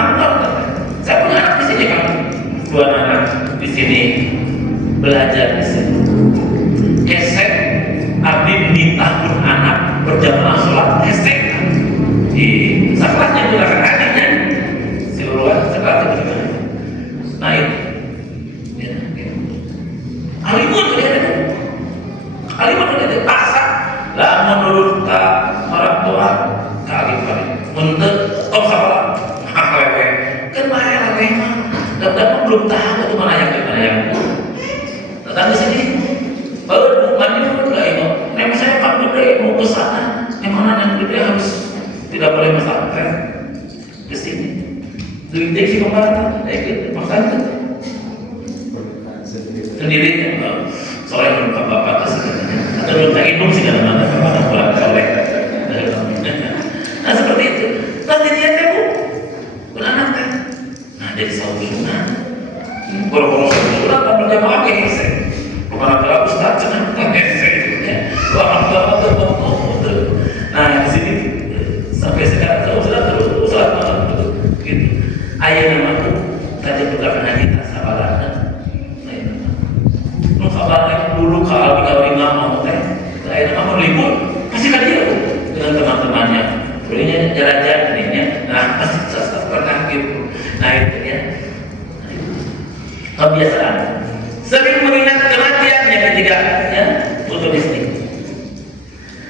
saya punya anak di sini kan, 2 anak di sini belajar di sini. Kesek Habib di tahun anak berjamaah sholat kesek di sekolahnya gunakan adiknya seluruh sekolah itu juga. Nah itu, ya, ya. Alimun itu asa lah menurut orang tua kali untuk top salah kan bahaya memang dan belum tahu itu mana yang datang di sini baru mandi dulu lah itu memang saya kan gede mau ke sana memang yang gede harus tidak boleh pesantren di sini didik si pemerintah gitu maksudnya sendiri soalnya belum bapak ke sebenarnya atau belum tak hidup sih dalam mana bapak pulang oleh nah seperti itu nanti dia bu beranak kan nah dari saudara kalau saudara kan berjamaah ke hese bukan ada ustaz cenah hese ya wah betul nah di sini sampai sekarang terus gitu ayah namaku tadi bukan haji tak sabaran nu kabar dulu kalau di mau teh ayah nama libur pasti kan dia dengan teman-temannya belinya jalan-jalan ini nah pasti pernah gitu. Nah itu ya kebiasaan sering mengingat kematian yang ketiga ya otomistik.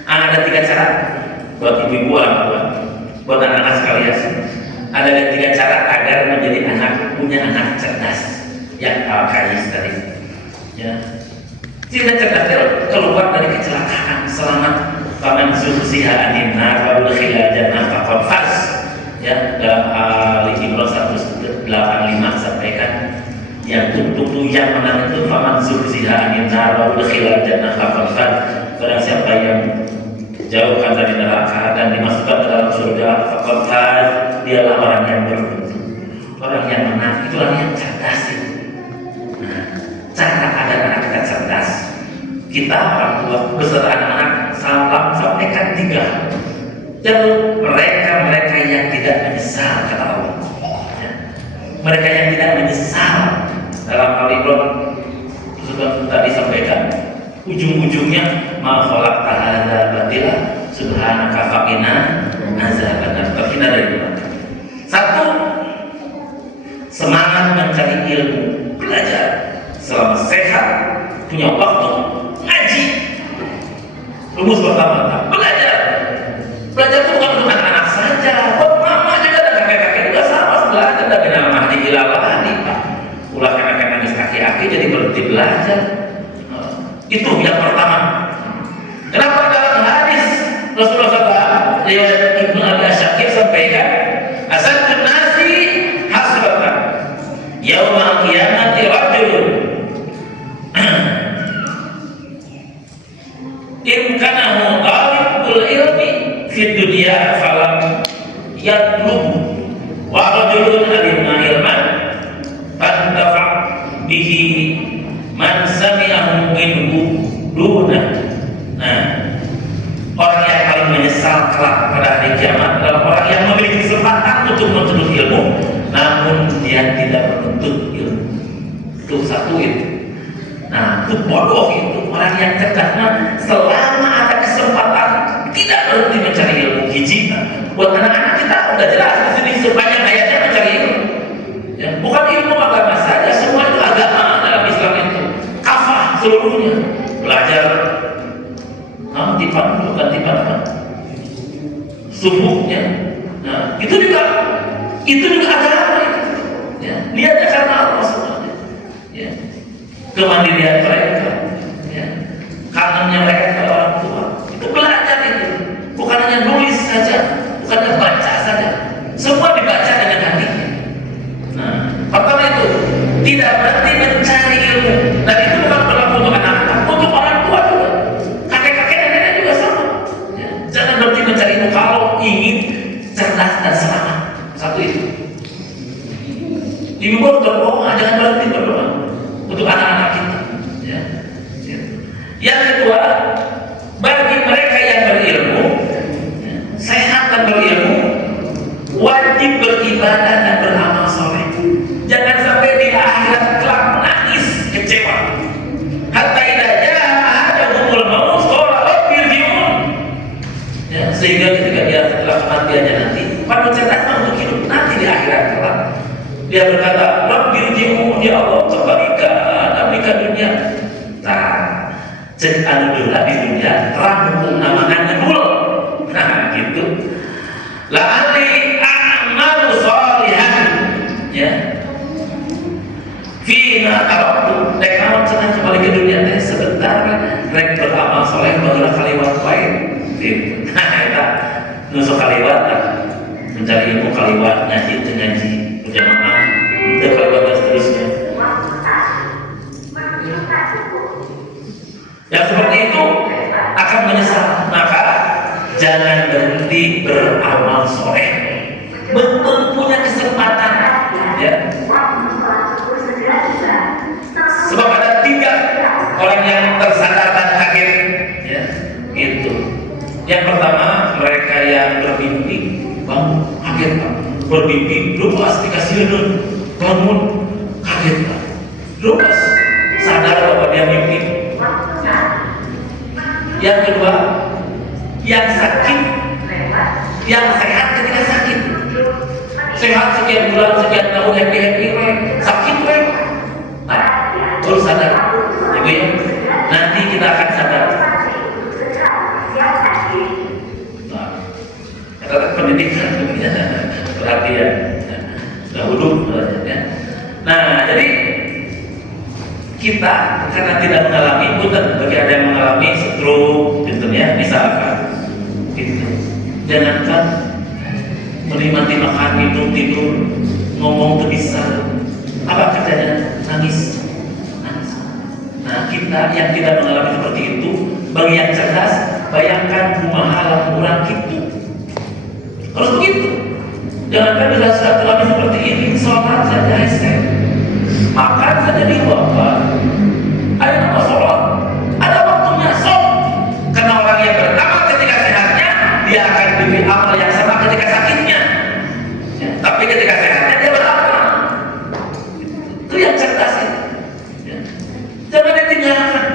Ada 3 cara buat ibu-ibu orang tua buat anak-anak sekalian. Ada 3 cara agar menjadi anak punya anak cerdas yang al-kais tadi ya. Tidak cerdas keluar dari kecelakaan selamat faman zuhziha 'anil nar wa udkhila jannah faqad faz ya. Dalam Al-Imran 185 sampaikan yang untuk yang menang itu faman zuhziha 'anil nar wa udkhila jannah faqad faz. Barang siapa yang jauhkan dari neraka dan dimasukkan ke dalam surga faqad faz, dialah orang yang beruntung. orang yang menang itu orang yang cerdas itu. Nah, cara agar anak kita cerdas, kita orang tua beserta anak-anak sampaikan 3. Jadi mereka yang tidak menyesal, kata Allah. Ya. Mereka yang tidak menyesal dalam Al-Imran sudah tadi sampaikan, ujung-ujungnya ma khalaqta hadza batila subhanaka faqina azabannar. Terhindar dari neraka. 1, semangat mencari ilmu, belajar selama sehat, punya waktu ngaji. Rumus pertama, belajar itu bukan untuk anak-anak saja, buat mama juga dan kakek-kakek juga sama, belajar dan kenal mahdi ilalani, Pak. Ulah kakek nangis kaki-kaki jadi berhenti belajar. Itu yang pertama. Kenapa dalam hadis Rasulullah SAW riwayat Ibnu Abi Asyakir sampaikan, asadun nasi hasratan yaumal qiyamati rajulun imkanahu talibul ilmi fid dunya falam yatlubu wa rajulun alima ilman fantafa bihi man sami'ahu minhu duna. Nah, orang yang paling menyesal kelak pada hari kiamat adalah orang yang memiliki kesempatan untuk menuntut ilmu namun dia tidak menuntut ilmu. Itu satu itu. Nah, itu bodoh itu. Orang yang cerdas selama ada kesempatan tidak berhenti mencari ilmu. Hiji, buat anak-anak kita udah jelas di sini sepanjang ayatnya mencari ilmu. Ya, bukan ilmu agama saja, semua itu agama dalam Islam itu. Kafah seluruhnya. Belajar tipan, bukan tipan apa? Subuhnya. Nah, itu juga agama itu. Ya, niatnya karena Allah semuanya. Ya. Kemandirian mereka, ya. Kangennya mereka kepada orang tua, itu belajar itu, bukan hanya nulis saja, bukan hanya baca saja, semua dibaca dengan hatinya. Nah, pertama itu tidak berarti mencari ilmu, dan itu bukan berlaku untuk anak-anak, untuk orang tua juga, kakek-kakek dan nenek juga sama. Ya. Jangan berarti mencari ilmu kalau ingin cerdas dan selamat. Satu itu. Ibu berdoa, jangan berhenti berdoa untuk anak-anak kita. Ya. Ya. Yang kedua, bagi mereka yang berilmu, sehat dan berilmu, wajib beribadah dan beramal soleh. Jangan sampai di akhirat kelak menangis kecewa. Hatta idza jaa ahaduhumul maut qala rabbi irji'un. Ya, sehingga ketika dia setelah kematiannya nanti, pada cerdas untuk hidup nanti di akhirat kelak. Dia berkata, rabbi irji'un, ya Allah kembalikan dunia. Nah, jadi anu di dunia terang hukum namangan dulu. Nah, gitu. La'ali a'malu sholihan, ya. Fina taraktu, rek naon cenah kembali ke dunia teh sebentar rek beramal soleh bageula kaliwat wae. Gitu. Nah, eta nu sok kaliwat mencari ilmu kaliwat, ngaji berjamaah, teu kaliwat dan seterusnya. Yang seperti itu akan menyesal. Maka jangan berhenti beramal soleh. Betul punya kesempatan, ya. Sebab ada 3 orang yang tersadar dan kaget, ya. Itu. Yang pertama, mereka yang bermimpi bangun kaget, Pak. Bermimpi lupas dikasih bangun kaget, Pak. Lupas sadar bahwa dia mimpi. Yang kedua, yang sakit, yang sehat ketika sakit. Sehat sekian bulan, sekian tahun, happy, sakit, nah, baru sadar. Ibu ya, nanti kita akan sadar. Nah, kata pendidikan, perhatian, sudah wudhu, ya. Nah, jadi kita karena tidak mengalami, bukan bagi ada yang mengalami stroke, gitu ya, misalkan, gitu. Jangankan menikmati makan, minum, tidur, ngomong tuh bisa, apa kerjanya? Nangis. Nah, kita yang tidak mengalami seperti itu, bagi yang cerdas, bayangkan rumah alam kurang gitu. Harus begitu. Jangankan bila silaturahmi seperti ini, sholat saja esek, makan saja dibawa. Ada nama sholat, ada waktunya sholat. Karena orang yang beramal ketika sehatnya, dia akan diberi amal yang sama ketika sakitnya. Ya, tapi ketika sehatnya dia beramal. Itu yang cerdas itu. Ya. Jangan ditinggalkan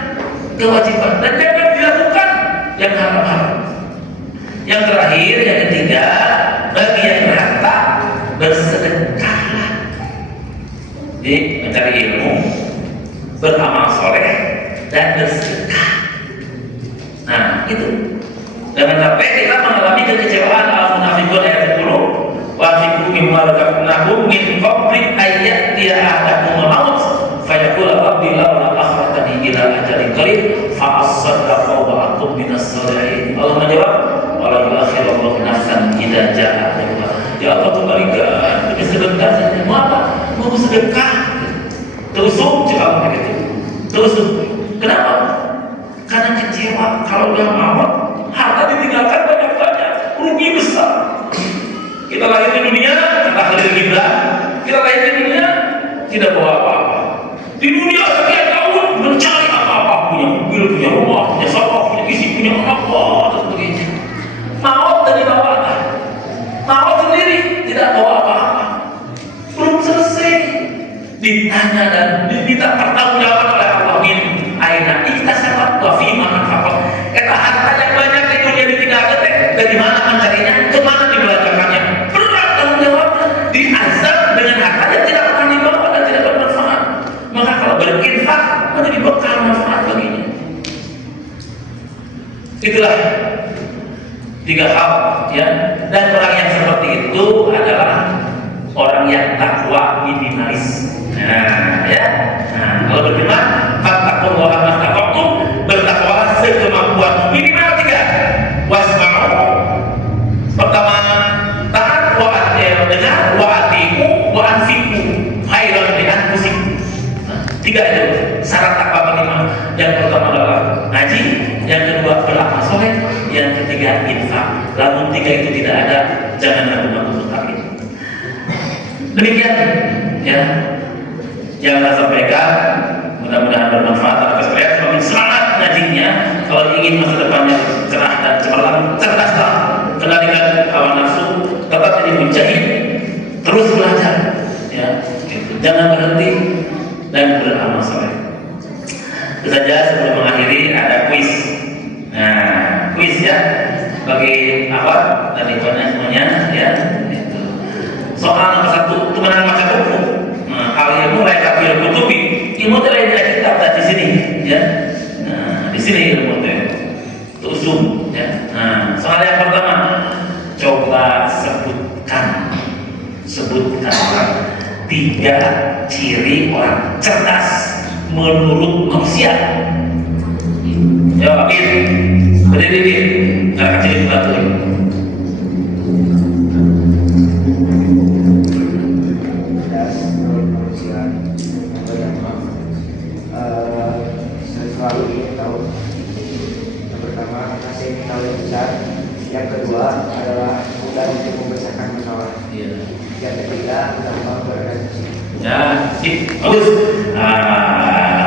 kewajiban dan jangan dilakukan yang haram-haram. Yang terakhir, yang ketiga, bagi yang berharta, bersedekahlah. Jadi mencari ilmu, beramal soleh, dan bersedekah. Nah, itu. Jangan sampai kita mengalami kekecewaan al-munafiqun ayat 10. Wa fiqhu mimma razaqnakum min qabli ayat dia ahadakum al-maut fayaqul rabbi laula akhartani ila ajalin qarib fa asaddaqa wa aqum minas salihin. Allah menjawab, wala yu'akhirullahu nafsan idza ja'a ajaluha. Ya Allah, kembalikan ke sedekah saja. Mau apa? Mau sedekah. Terus jawab begitu. Terus kenapa? Karena kecewa kalau udah maut, harta ditinggalkan banyak-banyak, rugi besar. Kita lahir di dunia, kita lahir gila. Kita lahir di dunia, tidak bawa apa-apa. Di dunia sekian tahun mencari apa-apa, punya mobil, punya rumah, punya sawah, punya istri, punya anak, dan sebagainya. Maut dari bawah, maut sendiri tidak bawa apa-apa. Belum selesai, ditanya dan diminta pertanggungjawaban oleh Allah. Min aina iktasabat wa fima anfaqat. Kata harta yang banyak di dunia ditinggalkan, dari mana mencarinya, kemana dibelanjakannya. Berat tanggung jawabnya, diazab dengan harta yang tidak pernah dibawa dan tidak bermanfaat. Maka kalau berinfak menjadi bekal manfaat baginya. Itulah tiga hal, ya. Dan orang yang seperti itu adalah orang yang takwa minimalis. Nah, ya. Nah, kalau beriman, fattaqullaha mastata'tum, bertakwa sekemampuan. Minimal 3. Wasma'u. Pertama, taat, dengar, wa atiqu, wa anfiqu khairan li anfusikum. 3 itu syarat takwa minimal. Yang pertama adalah ngaji, yang kedua beramal soleh, yang ketiga infak. Lalu 3 itu tidak ada, jangan ragu-ragu mustaqim. Demikian, ya, yang saya sampaikan, mudah-mudahan bermanfaat atas kalian. Semakin semangat ngajinya, kalau ingin masa depannya cerah dan cemerlang, cerdaslah, kendalikan hawa nafsu, tetap jadi mujahid, terus belajar, ya, gitu. Jangan berhenti dan beramal soleh. Itu saja. Sebelum mengakhiri ada kuis. Nah, kuis ya bagi awak dan ikhwannya semuanya, ya. Gitu. Soal nomor 1, teman baca buku. Nah, hal ilmu lain kafir kutubi. Ilmu itu lain dari kitab di sini, ya. Nah, di sini ilmu itu usum, ya. Nah, soal yang pertama, coba sebutkan 3 ciri orang cerdas menurut manusia. Ya, Bin, berdiri, nggak kecil batu. Selalu ingin tahu. Yang pertama, kasih tahu yang besar. Yang kedua adalah mudah untuk memecahkan masalah. Yang ketiga, gampang berorganisasi. Ya, bagus.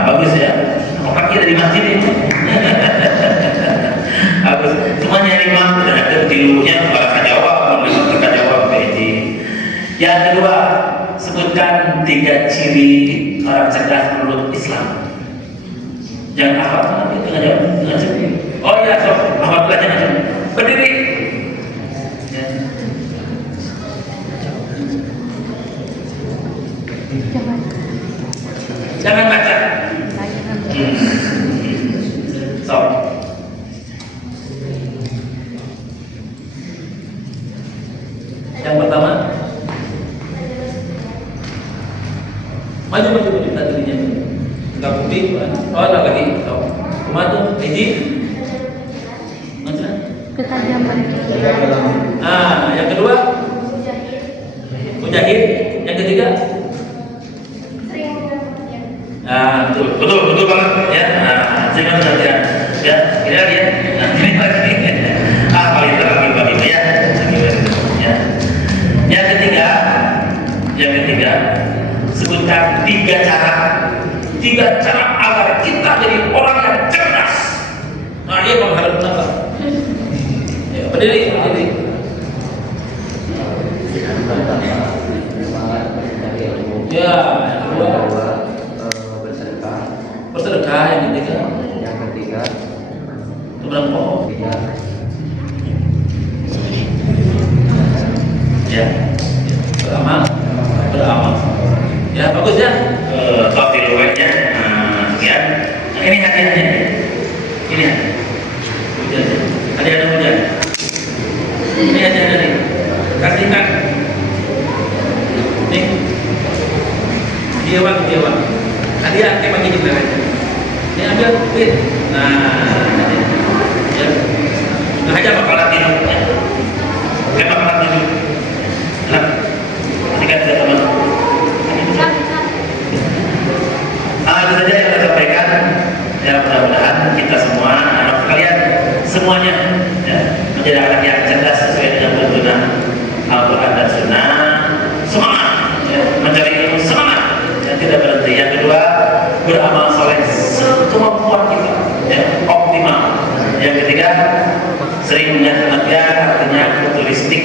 Bagus ya. Otaknya dari masjid ini. Bagus. Semuanya 5. Dan ada tilunya bahasa Jawa, kalau kita jawab PJ. Yang kedua, sebutkan 3 ciri orang cerdas menurut Islam. Jangan akhlak nanti dengan jawab dengan sendiri. Oh iya, sob, akhlak belajar. Berdiri. Ya. Jangan baca. So, yang pertama, maju tadinya. Enggak putih, oh ada lagi. Kemana tuh? Eji? Mana? Ketajaman pikiran. Yang kedua, mujahid. Yang ketiga, betul banget ya. Jangan perhatian ya, ini lagi ya. Ini lagi. Paling terakhir bagi ya. Yang ketiga 3 cara agar kita jadi orang yang cerdas. Nah, dia mengharap apa? Ya, berdiri. Ya, yang kedua bersedekah. bersedekah, yang ketiga Yang ketiga keberang pokok. tidak Ya, beramal. Ya, bagus ya. Tafsir riwayatnya. Ya. Ini hadiahnya. Ini hujan. Ada hujan. Ini hadiahnya nih. Kasihkan. Nih. Dia hadiah kayak bagi kita aja. Ini ambil duit. Nah, ya. Nah, aja bakalan tidur. Kayak bakalan tidur. Nah, kasihkan ke teman. Itu saja yang saya sampaikan. Ya, mudah-mudahan kita semua, anak kalian semuanya ya, menjadi anak yang cerdas sesuai dengan tuntunan Al-Quran dan Sunnah. Semangat, ya, mencari ilmu, semangat, ya, tidak berhenti. Yang kedua, beramal soleh sekemampuan kita, ya, optimal. Yang ketiga, sering melihat tenaga, artinya futuristik